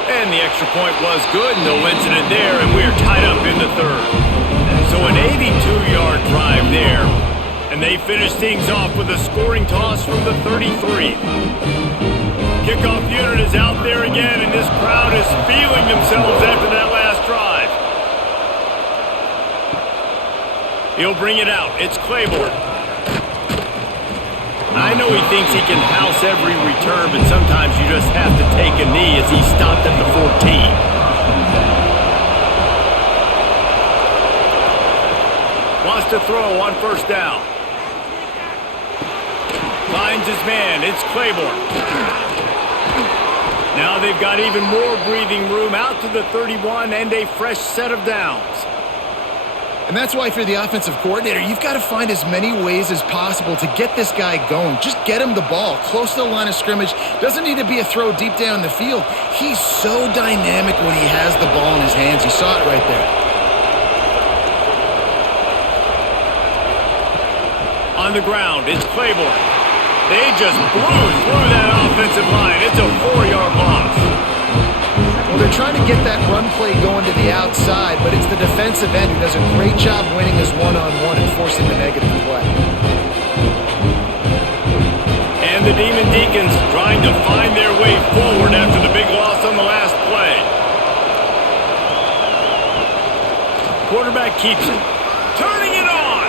And the extra point was good. No incident there, and we're tied up in the 3rd. So an 82-yard drive there. And they finish things off with a scoring toss from the 33. Kickoff unit is out there again, and this crowd is feeling themselves after that last drive. He'll bring it out. It's Claiborne. I know he thinks he can house every return, but sometimes you just have to take a knee as he stopped at the 14. Wants to throw on first down. Finds his man. It's Claiborne. Now they've got even more breathing room out to the 31 and a fresh set of downs. And that's why if you're the offensive coordinator, you've got to find as many ways as possible to get this guy going. Just get him the ball close to the line of scrimmage. Doesn't need to be a throw deep down the field. He's so dynamic when he has the ball in his hands. You saw it right there. On the ground, it's Claiborne. They just blew through that offensive line. It's a 4-yard loss. Well, they're trying to get that run play going to the outside, but it's the defensive end who does a great job winning his one-on-one and forcing the negative play. And the Demon Deacons trying to find their way forward after the big loss on the last play. Quarterback keeps it. Turning it on.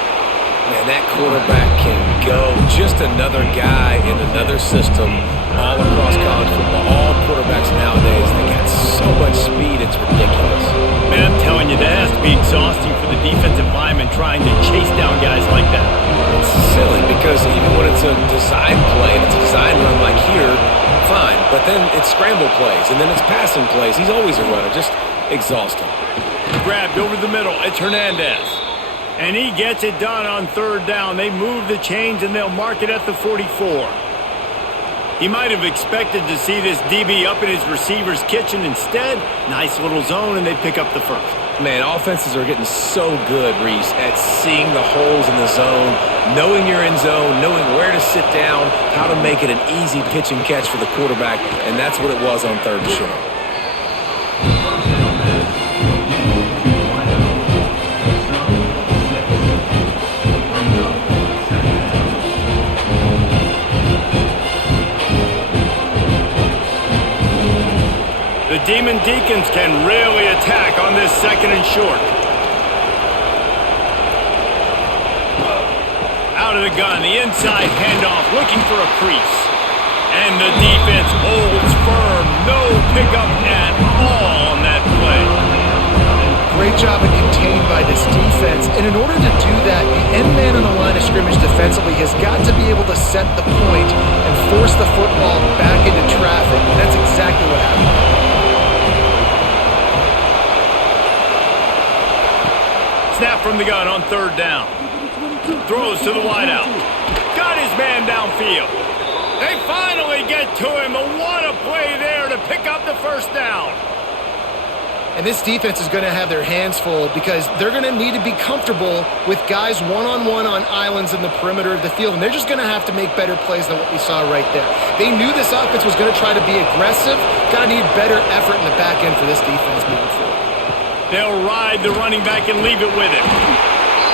Man, that quarterback can go. Just another guy in another system all across college football. All quarterbacks nowadays, they got so much speed, it's ridiculous. Man, I'm telling you, that has to be exhausting for the defensive lineman trying to chase down guys like that. It's silly because even when it's a design play and it's a design run like here, fine. But then it's scramble plays and then it's passing plays. He's always a runner, just exhausting. Grabbed over the middle. It's Hernandez. And he gets it done on third down. They move the chains and they'll mark it at the 44. He might have expected to see this DB up in his receiver's kitchen. Instead, nice little zone, and they pick up the first. Man, offenses are getting so good, Reese, at seeing the holes in the zone, knowing you're in zone, knowing where to sit down, how to make it an easy pitch and catch for the quarterback, and that's what it was on third and short. The Demon Deacons can really attack on this second and short. Out of the gun, the inside handoff, looking for a crease. And the defense holds firm. No pickup at all on that play. Great job of contained by this defense. And in order to do that, the end man on the line of scrimmage defensively has got to be able to set the point and force the football back into traffic. And that's exactly what happened. Snap from the gun on third down. Throws to the wideout. Got his man downfield. They finally get to him. What a play there to pick up the first down. And this defense is going to have their hands full because they're going to need to be comfortable with guys one-on-one on islands in the perimeter of the field. And they're just going to have to make better plays than what we saw right there. They knew this offense was going to try to be aggressive. Got to need better effort in the back end for this defense moving forward. They'll ride the running back and leave it with him.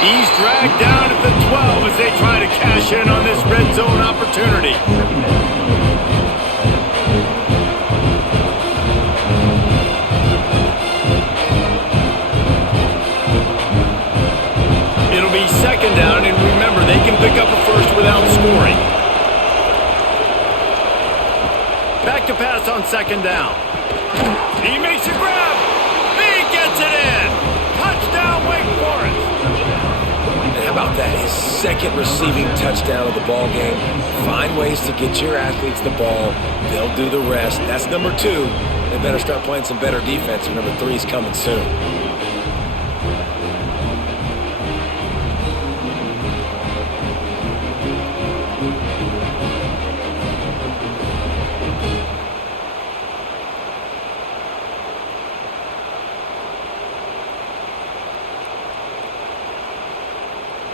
He's dragged down at the 12 as they try to cash in on this red zone opportunity. It'll be second down, and remember, they can pick up a first without scoring. Back to pass on second down. He makes a grab. Gets it in. Touchdown, Wake Forest. And how about that? His second receiving touchdown of the ball game. Find ways to get your athletes the ball. They'll do the rest. That's number 2. They better start playing some better defense, or number 3 is coming soon.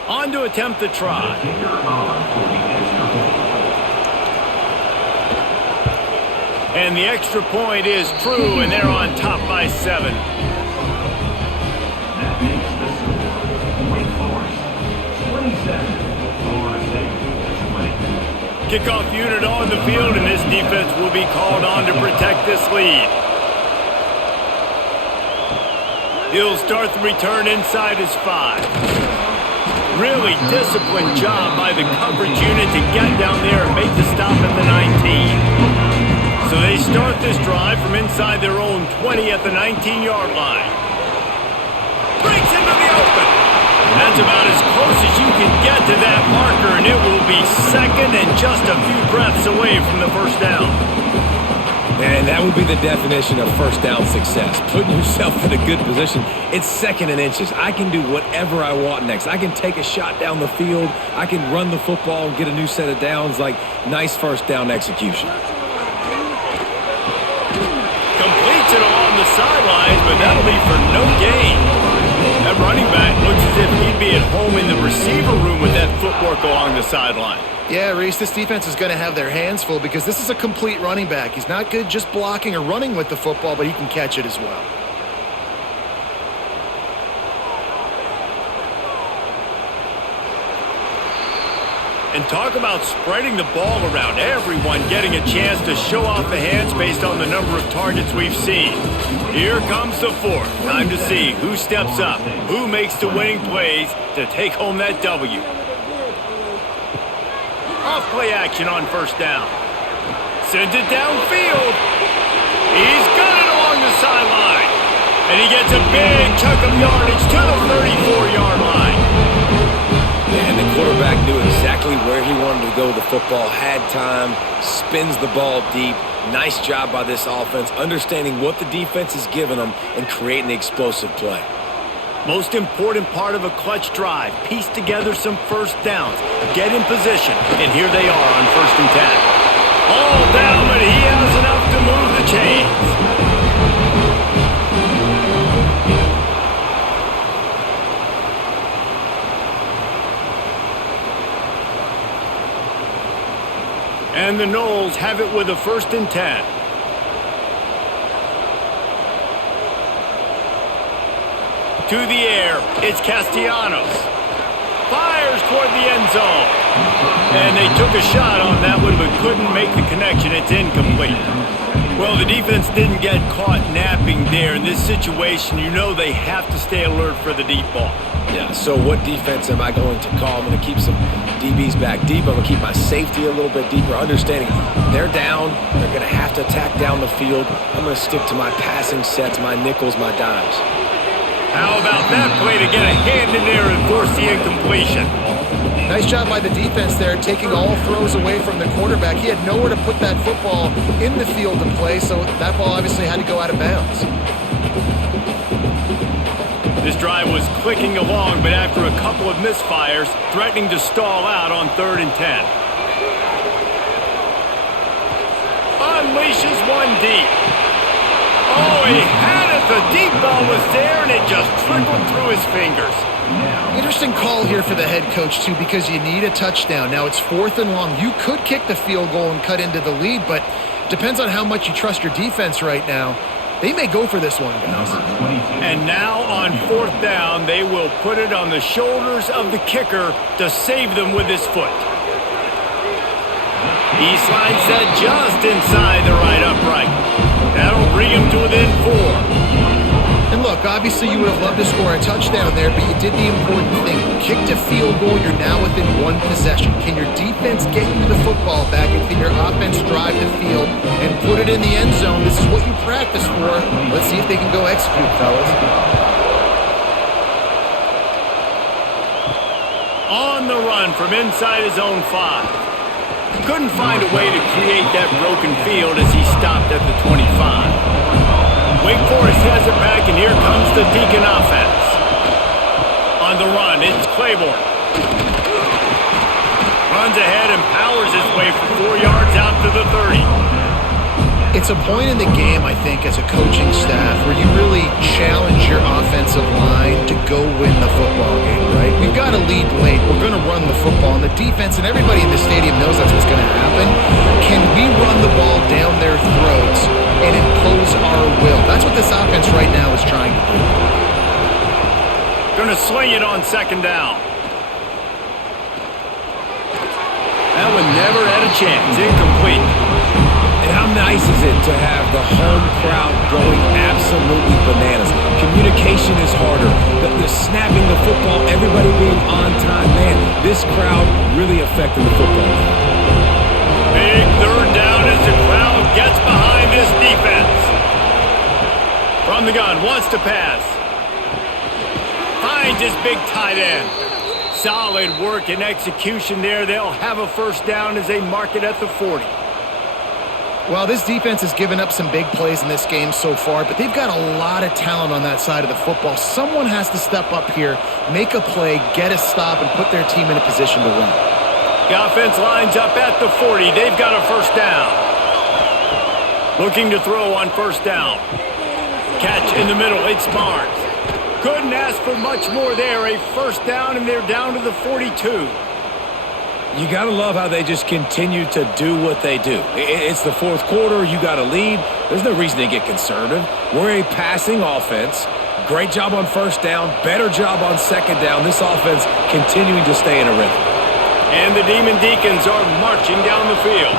On to attempt the try. And the extra point is true, and they're on top by 7. Kickoff unit on the field, and this defense will be called on to protect this lead. He'll start the return inside his 5. Really disciplined job by the coverage unit to get down there and make the stop at the 19. So they start this drive from inside their own 20 at the 19-yard line. Breaks into the open. That's about as close as you can get to that marker, and it will be second and just a few breaths away from the first down. And that would be the definition of first down success. Putting yourself in a good position. It's second and inches. I can do whatever I want next. I can take a shot down the field. I can run the football and get a new set of downs. Like, nice first down execution. Completes it along the sidelines, but that'll be for no gain. That running back looks as if he'd be at home in the receiver room with that footwork along the sideline. Yeah, Reese, this defense is going to have their hands full because this is a complete running back. He's not good just blocking or running with the football, but he can catch it as well. And talk about spreading the ball around. Everyone getting a chance to show off the hands based on the number of targets we've seen. Here comes the fourth. Time to see who steps up, who makes the winning plays to take home that W. Off-play action on first down. Sends it downfield. He's got it along the sideline. And he gets a big chunk of yardage to the 34-yard line. And the quarterback knew exactly where he wanted to go with the football, had time, spins the ball deep. Nice job by this offense, understanding what the defense is giving them and creating the explosive play. Most important part of a clutch drive, piece together some first downs, get in position, and here they are on 1st and 10. All down, but he has enough to move the chains. And the Noles have it with a 1st and 10. To the air, it's Castellanos. Fires toward the end zone. And they took a shot on that one, but couldn't make the connection. It's incomplete. Well, the defense didn't get caught napping there. In this situation, you know they have to stay alert for the deep ball. Yeah, so what defense am I going to call? I'm going to keep some DBs back deep. I'm going to keep my safety a little bit deeper, understanding they're down. They're going to have to attack down the field. I'm going to stick to my passing sets, my nickels, my dimes. How about that play to get a hand in there and force the incompletion? Nice job by the defense there, taking all throws away from the quarterback. He had nowhere to put that football in the field to play, so that ball obviously had to go out of bounds. This drive was clicking along, but after a couple of misfires, threatening to stall out on 3rd and 10. Unleashes one deep. Oh, he had it. The deep ball was there, and it just trickled through his fingers. Interesting call here for the head coach, too, because you need a touchdown. Now, it's 4th and long. You could kick the field goal and cut into the lead, but depends on how much you trust your defense right now. They may go for this one, guys. And now on 4th down, they will put it on the shoulders of the kicker to save them with his foot. He slides that just inside the right upright. That'll bring him to within 4. And look, obviously you would have loved to score a touchdown there, but you did the important thing. Kicked a field goal, you're now within one possession. Can your defense get you the football back, and can your offense drive the field and put it in the end zone? This is what you practice for. Let's see if they can go execute, fellas. On the run from inside his own 5. Couldn't find a way to create that broken field as he stopped at the 25. Wake Forest has it back, and here comes the Deacon offense. On the run, it's Claiborne. Runs ahead and powers his way for 4 yards out to the 30. It's a point in the game, I think, as a coaching staff where you really challenge your offensive line to go win the football game, right? We've got to lead late. We're going to run the football, and the defense and everybody in the stadium knows that's what's going to happen. Can we run the ball down their throats and impose our will? That's what this offense right now is trying to do. Going to swing it on 2nd down. That one never had a chance. Incomplete. And how nice is it to have the home crowd going absolutely bananas? Communication is harder. The snapping the football, everybody being on time. Man, this crowd really affecting the football. Big 3rd down as the crowd gets behind this defense. From the gun, wants to pass. finds his big tight end. Solid work and execution there. They'll have a first down as they mark it at the 40. Well, this defense has given up some big plays in this game so far, but they've got a lot of talent on that side of the football. Someone has to step up here, make a play, get a stop, and put their team in a position to win. The offense lines up at the 40. They've got a first down. Looking to throw on first down. Catch in the middle. It's Barnes. Couldn't ask for much more there. A first down, and they're down to the 42. You got to love how they just continue to do what they do. It's the fourth quarter. You got a lead. There's no reason to get conservative. We're a passing offense. Great job on first down. Better job on second down. This offense continuing to stay in a rhythm. And the Demon Deacons are marching down the field.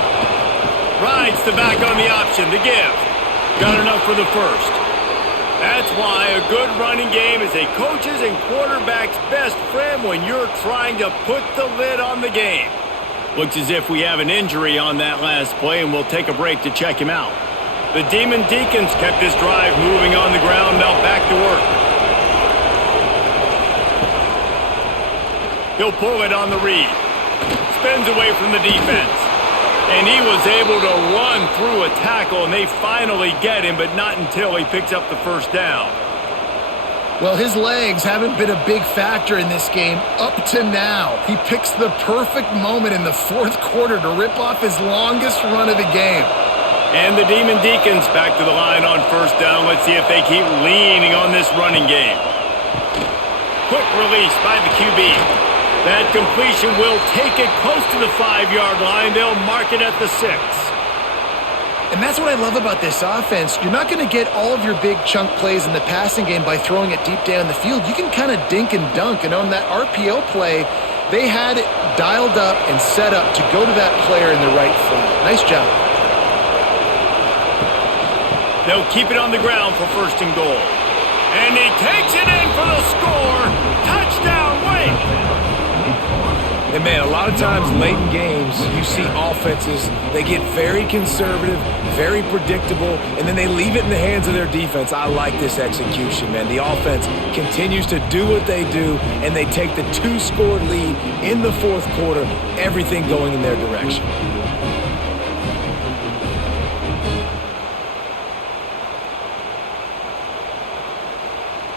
Rides the back on the option to give. Got enough for the first. That's why a good running game is a coach's and quarterback's best friend when you're trying to put the lid on the game. Looks as if we have an injury on that last play, and we'll take a break to check him out. The Demon Deacons kept this drive moving on the ground. Now back to work. He'll pull it on the read. Spins away from the defense. And he was able to run through a tackle, and they finally get him, but not until he picks up the first down. Well, his legs haven't been a big factor in this game up to now. He picks the perfect moment in the fourth quarter to rip off his longest run of the game. And the Demon Deacons back to the line on first down. Let's see if they keep leaning on this running game. Quick release by the QB. That completion will take it close to the 5-yard line. They'll mark it at the 6. And that's what I love about this offense. You're not going to get all of your big chunk plays in the passing game by throwing it deep down the field. You can kind of dink and dunk. And on that RPO play, they had it dialed up and set up to go to that player in the right flat. Nice job. They'll keep it on the ground for first and goal. And he takes it in for the score. Touchdown, Wake! And, man, a lot of times late in games, you see offenses, they get very conservative, very predictable, and then they leave it in the hands of their defense. I like this execution, man. The offense continues to do what they do, and they take the 2-score lead in the fourth quarter, everything going in their direction.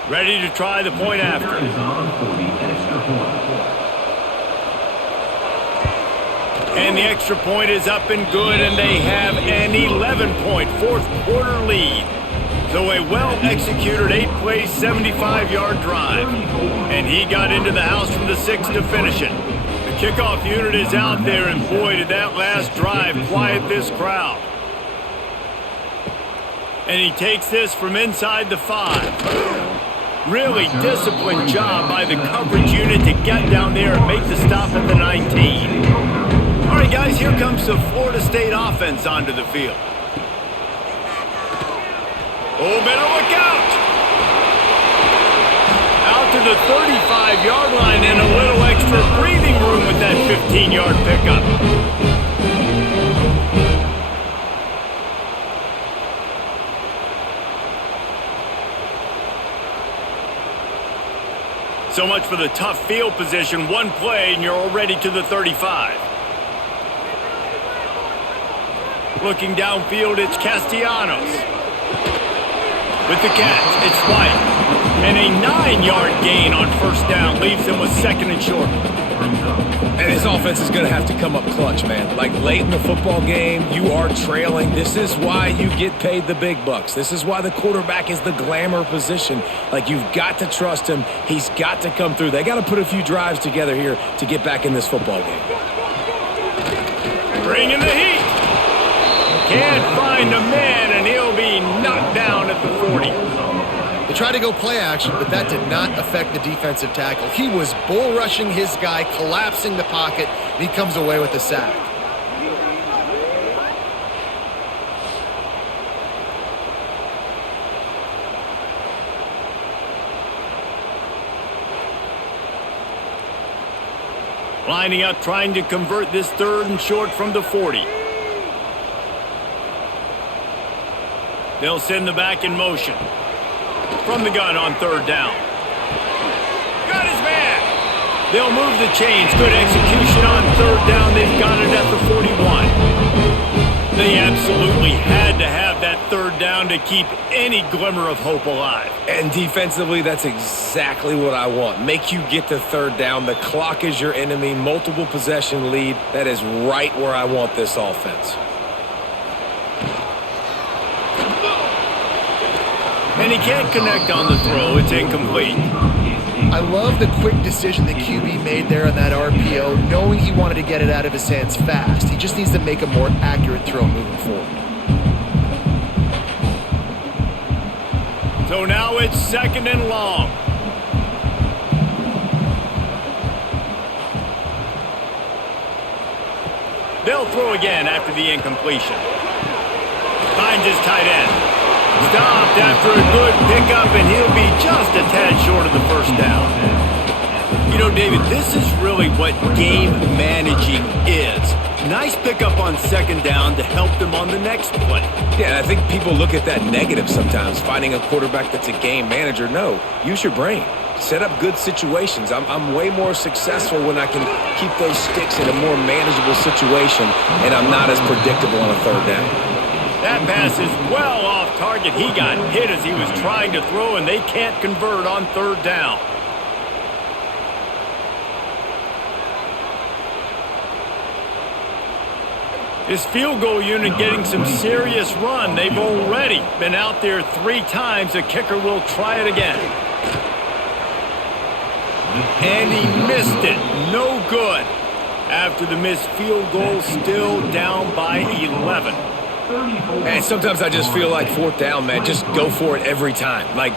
Ready to try the point after. And the extra point is up and good, and they have an 11-point fourth-quarter lead. So a well-executed 8-play, 75-yard drive. And he got into the house from the 6 to finish it. The kickoff unit is out there, and boy, did that last drive quiet this crowd. And he takes this from inside the 5. Really disciplined job by the coverage unit to get down there and make the stop at the 19. All right, guys, here comes the Florida State offense onto the field. Oh, better look out! Out to the 35-yard line and a little extra breathing room with that 15-yard pickup. So much for the tough field position. One play, and you're already to the 35. Looking downfield, it's Castellanos. With the catch, it's White. And a 9-yard gain on first down leaves him with second and short. And this offense is going to have to come up clutch, man. Like late in the football game, you are trailing. This is why you get paid the big bucks. This is why the quarterback is the glamour position. Like, you've got to trust him. He's got to come through. They got to put a few drives together here to get back in this football game. Bringing the heat. Can't find a man, and he'll be knocked down at the 40. They tried to go play action, but that did not affect the defensive tackle. He was bull rushing his guy, collapsing the pocket, and he comes away with a sack. Lining up, trying to convert this third and short from the 40. They'll send the back in motion. From the gun on third down. They'll move the chains. Good execution on third down. They've got it at the 41. They absolutely had to have that third down to keep any glimmer of hope alive. And defensively, that's exactly what I want. Make you get to third down. The clock is your enemy. Multiple possession lead. That is right where I want this offense. And he can't connect on the throw. It's incomplete. I love the quick decision that QB made there on that RPO, knowing he wanted to get it out of his hands fast. He just needs to make a more accurate throw moving forward. So now it's 2nd and long. They'll throw again after the incompletion. Finds his tight end. Stopped after a good pickup, and he'll be just a tad short of the first down. You know, David, this is really what game managing is. Nice pickup on 2nd down to help them on the next play. Yeah, and I think people look at that negative sometimes, finding a quarterback that's a game manager. No, use your brain. Set up good situations. I'm way more successful when I can keep those sticks in a more manageable situation, and I'm not as predictable on a third down. That pass is well off target. He got hit as he was trying to throw, and they can't convert on third down. This field goal unit getting some serious run. They've already been out there 3 times. The kicker will try it again. And he missed it. No good. After the missed field goal, still down by 11. And sometimes I just feel like 4th down, man, just go for it every time. Like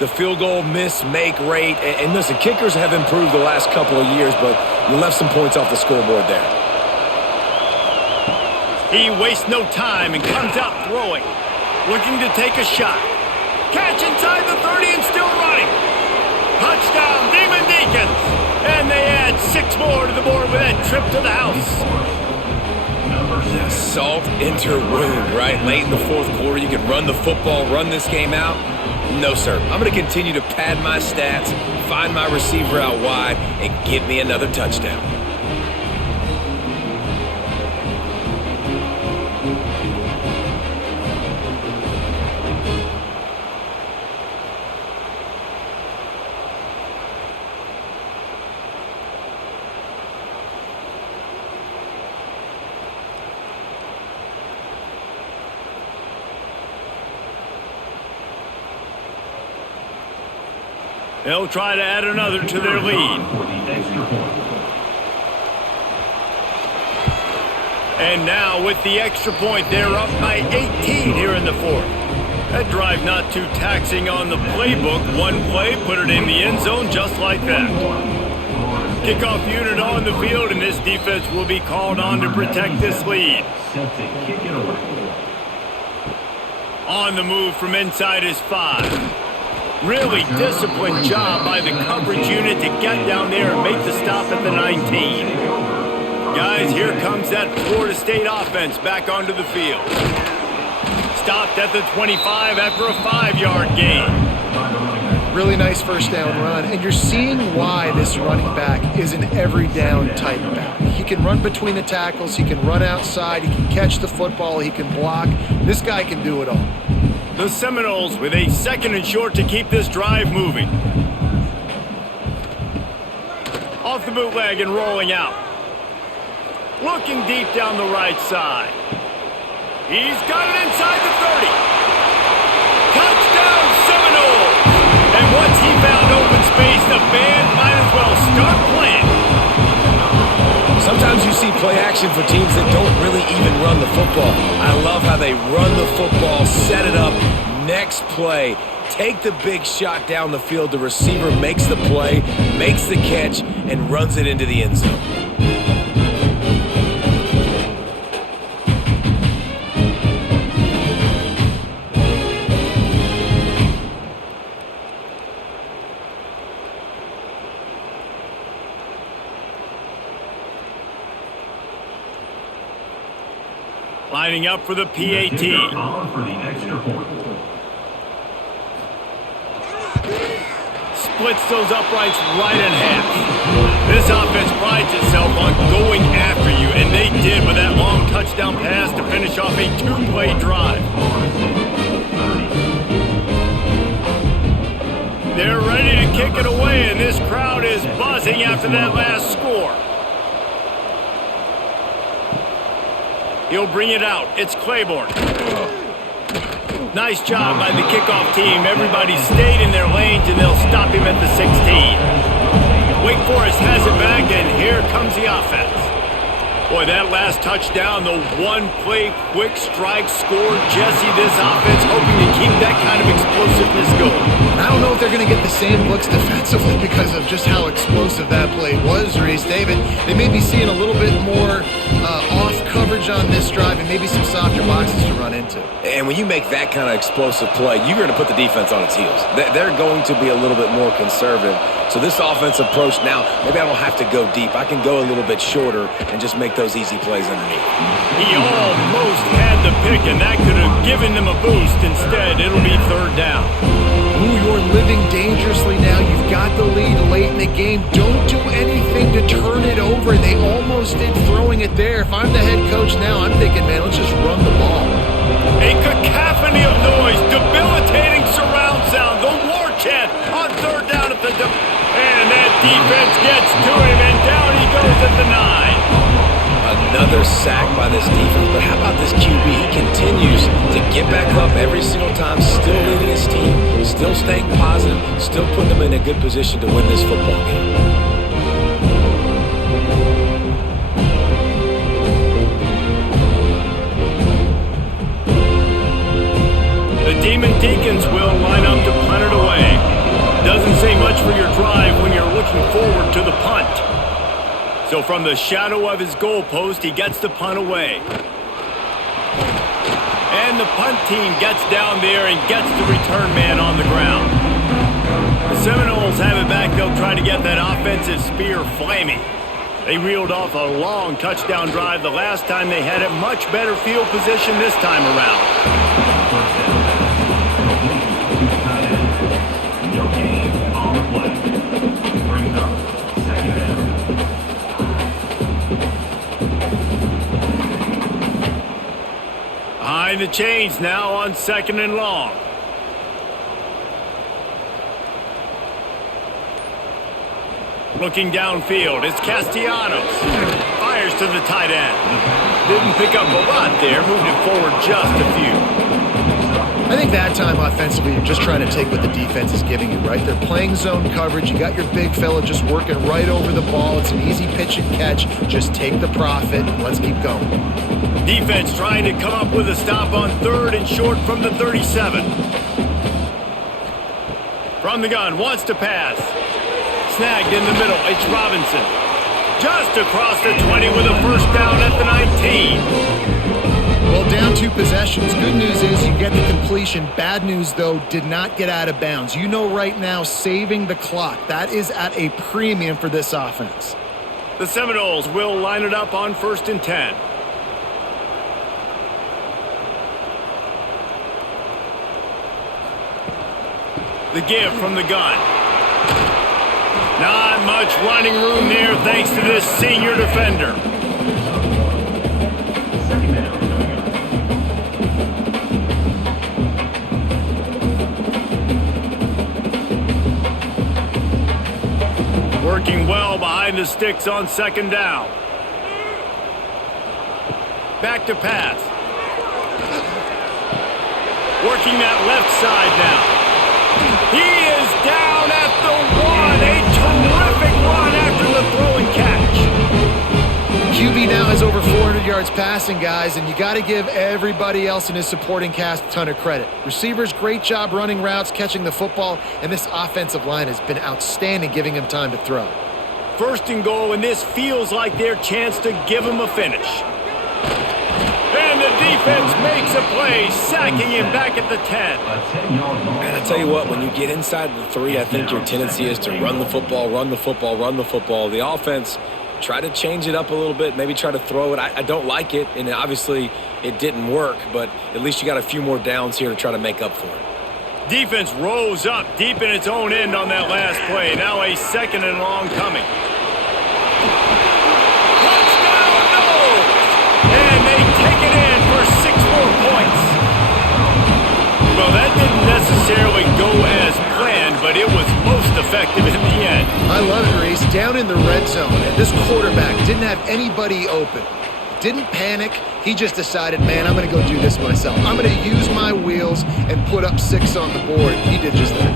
the field goal miss-make rate. And listen, kickers have improved the last couple of years, but you left some points off the scoreboard there. He wastes no time and comes out throwing. Looking to take a shot. Catch inside the 30 and still running. Touchdown, Demon Deacons. And they add 6 more to the board with that trip to the house. Salt enter wound, right? Late in the 4th quarter, you can run the football, run this game out. No, sir. I'm going to continue to pad my stats, find my receiver out wide, and get me another touchdown. They'll try to add another to their lead. And now with the extra point, they're up by 18 here in the 4th. That drive not too taxing on the playbook. One play, put it in the end zone just like that. Kickoff unit on the field, and this defense will be called on to protect this lead. On the move from inside his 5. Really disciplined job by the coverage unit to get down there and make the stop at the 19. Guys, here comes that Florida State offense back onto the field. Stopped at the 25 after a 5-yard gain. Really nice first down run, and you're seeing why this running back is an every down type back. He can run between the tackles, he can run outside, he can catch the football, he can block. This guy can do it all. The Seminoles with a 2nd and short to keep this drive moving. Off the bootleg and rolling out. Looking deep down the right side. He's got it inside the 30. Touchdown Seminoles! And once he found open space, the band might as well start playing. Sometimes you see play action for teams that don't really even run the football. I love how they run the football, set it up, next play, take the big shot down the field. The receiver makes the play, makes the catch, and runs it into the end zone. Lining up for the PAT. splits those uprights right in half. This offense prides itself on going after you, and they did with that long touchdown pass to finish off a two-play drive. They're ready to kick it away, and this crowd is buzzing after that last score. He'll bring it out. It's Claiborne. Nice job by the kickoff team. Everybody stayed in their lanes, and they'll stop him at the 16. Wake Forest has it back, and here comes the offense. Boy, that last touchdown, the one-play quick strike score. Jesse, this offense hoping to keep that kind of explosiveness going. I don't know if they're going to get the same looks defensively because of just how explosive that play was, Reese. David, they may be seeing a little bit more off coverage on this drive and maybe some softer boxes to run into. And when you make that kind of explosive play, you're going to put the defense on its heels. They're going to be a little bit more conservative. So this offensive approach now, maybe I don't have to go deep. I can go a little bit shorter and just make those easy plays underneath. He almost had the pick, and that could have given them a boost. Instead, it'll be third down. Ooh, you're living dangerously now. You've got the lead late in the game. Don't do anything to turn it over. They almost did throwing it there. If I'm the head coach now, I'm thinking, man, let's just run the ball. A cacophony of noise, debilitating surround sound, the war chant on third down at the... And that defense gets to him, and down he goes at the 9. Another sack by this defense, but how about this QB? He continues to get back up every single time, still leading his team, still staying positive, still putting them in a good position to win this football game. The Demon Deacons will line up to punt it away. Doesn't say much for your drive when you're looking forward to the punt. So from the shadow of his goalpost, he gets the punt away. And the punt team gets down there and gets the return man on the ground. The Seminoles have it back. They'll try to get that offensive spear flaming. They reeled off a long touchdown drive the last time they had it. Much better field position this time around. Behind the chains now on 2nd and long. Looking downfield, it's Castellanos. Fires to the tight end. Didn't pick up a lot there, moved it forward just a few. I think that time offensively, you're just trying to take what the defense is giving you, right? They're playing zone coverage. You got your big fella just working right over the ball. It's an easy pitch and catch. Just take the profit and let's keep going. Defense trying to come up with a stop on 3rd and short from the 37. From the gun, wants to pass. Snagged in the middle, it's Robinson. Just across the 20 with a first down at the 19. Well, down 2 possessions. Good news is you get the completion. Bad news, though, did not get out of bounds. You know right now, saving the clock. That is at a premium for this offense. The Seminoles will line it up on 1st and 10. The give from the gun. Not much running room there thanks to this senior defender. Working well behind the sticks on 2nd down. Back to pass. Working that left side now. He is down at the 1. A terrific run after the throw and catch. QB now has over 400 yards passing, guys, and you got to give everybody else in his supporting cast a ton of credit. Receivers, great job running routes, catching the football, and this offensive line has been outstanding, giving him time to throw. 1st and goal, and this feels like their chance to give him a finish. And the defense makes a play, sacking him back at the 10. And I tell you what, when you get inside the 3, I think your tendency is to run the football, run the football, run the football. The offense, try to change it up a little bit, maybe try to throw it. I don't like it, and obviously it didn't work, but at least you got a few more downs here to try to make up for it. Defense rose up deep in its own end on that last play. Now a second and long coming. Touchdown, no! And they take it in for 6 more points. Well, that didn't necessarily go as planned, but it was most effective in the end. I love it, Reese. Down in the red zone, and this quarterback didn't have anybody open. Didn't panic. He just decided, man, I'm going to go do this myself. I'm going to use my wheels and put up 6 on the board. He did just that.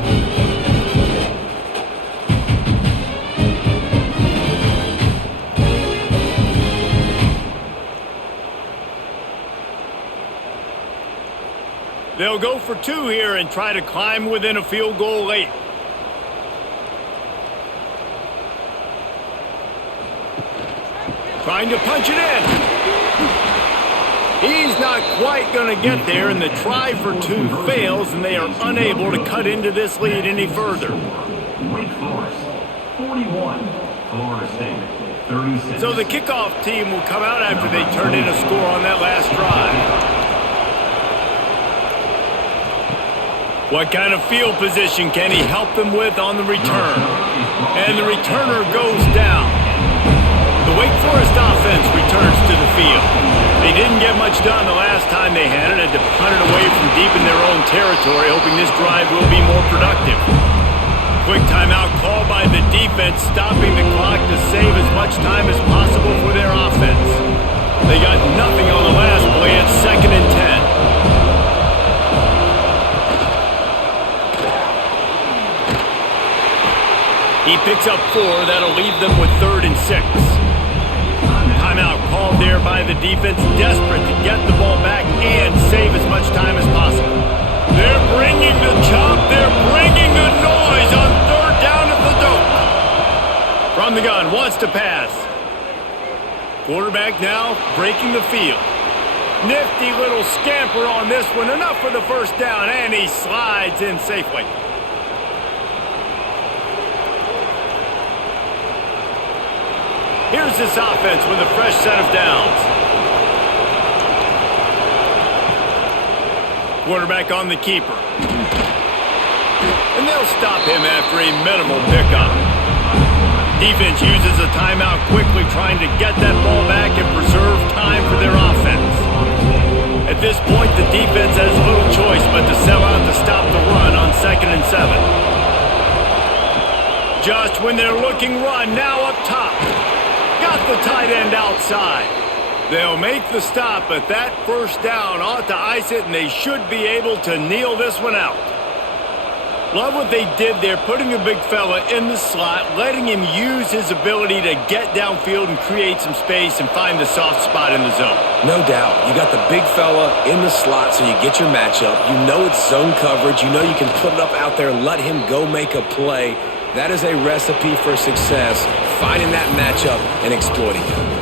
They'll go for 2 here and try to climb within a field goal late. Trying to punch it in. He's not quite going to get there, and the try for 2 fails, and they are unable to cut into this lead any further. Wake Forest, 41. Florida State, 36. So the kickoff team will come out after they turn in a score on that last drive. What kind of field position can he help them with on the return? And the returner goes down. The Wake Forest offense returns to the field. They didn't get much done the last time they had it, had to punt it away from deep in their own territory, hoping this drive will be more productive. Quick timeout called by the defense, stopping the clock to save as much time as possible for their offense. They got nothing on the last play at 2nd and 10. He picks up 4. That'll leave them with 3rd and 6. Timeout called there by the defense, desperate to get the ball back and save as much time as possible. They're bringing the chop. They're bringing the noise on 3rd down at the dope. From the gun, wants to pass. Quarterback now breaking the field. Nifty little scamper on this one. Enough for the first down, and he slides in safely. Here's this offense with a fresh set of downs. Quarterback on the keeper. And they'll stop him after a minimal pickup. Defense uses a timeout quickly, trying to get that ball back and preserve time for their offense. At this point, the defense has little choice but to sell out to stop the run on 2nd and 7. Just when they're looking run, now up top. Got the tight end outside. They'll make the stop, but that first down ought to ice it, and they should be able to kneel this one out. Love what they did there, putting a big fella in the slot, letting him use his ability to get downfield and create some space and find the soft spot in the zone. No doubt. You got the big fella in the slot, so you get your matchup. You know it's zone coverage. You know you can put it up out there and let him go make a play. That is a recipe for success, finding that matchup and exploiting it.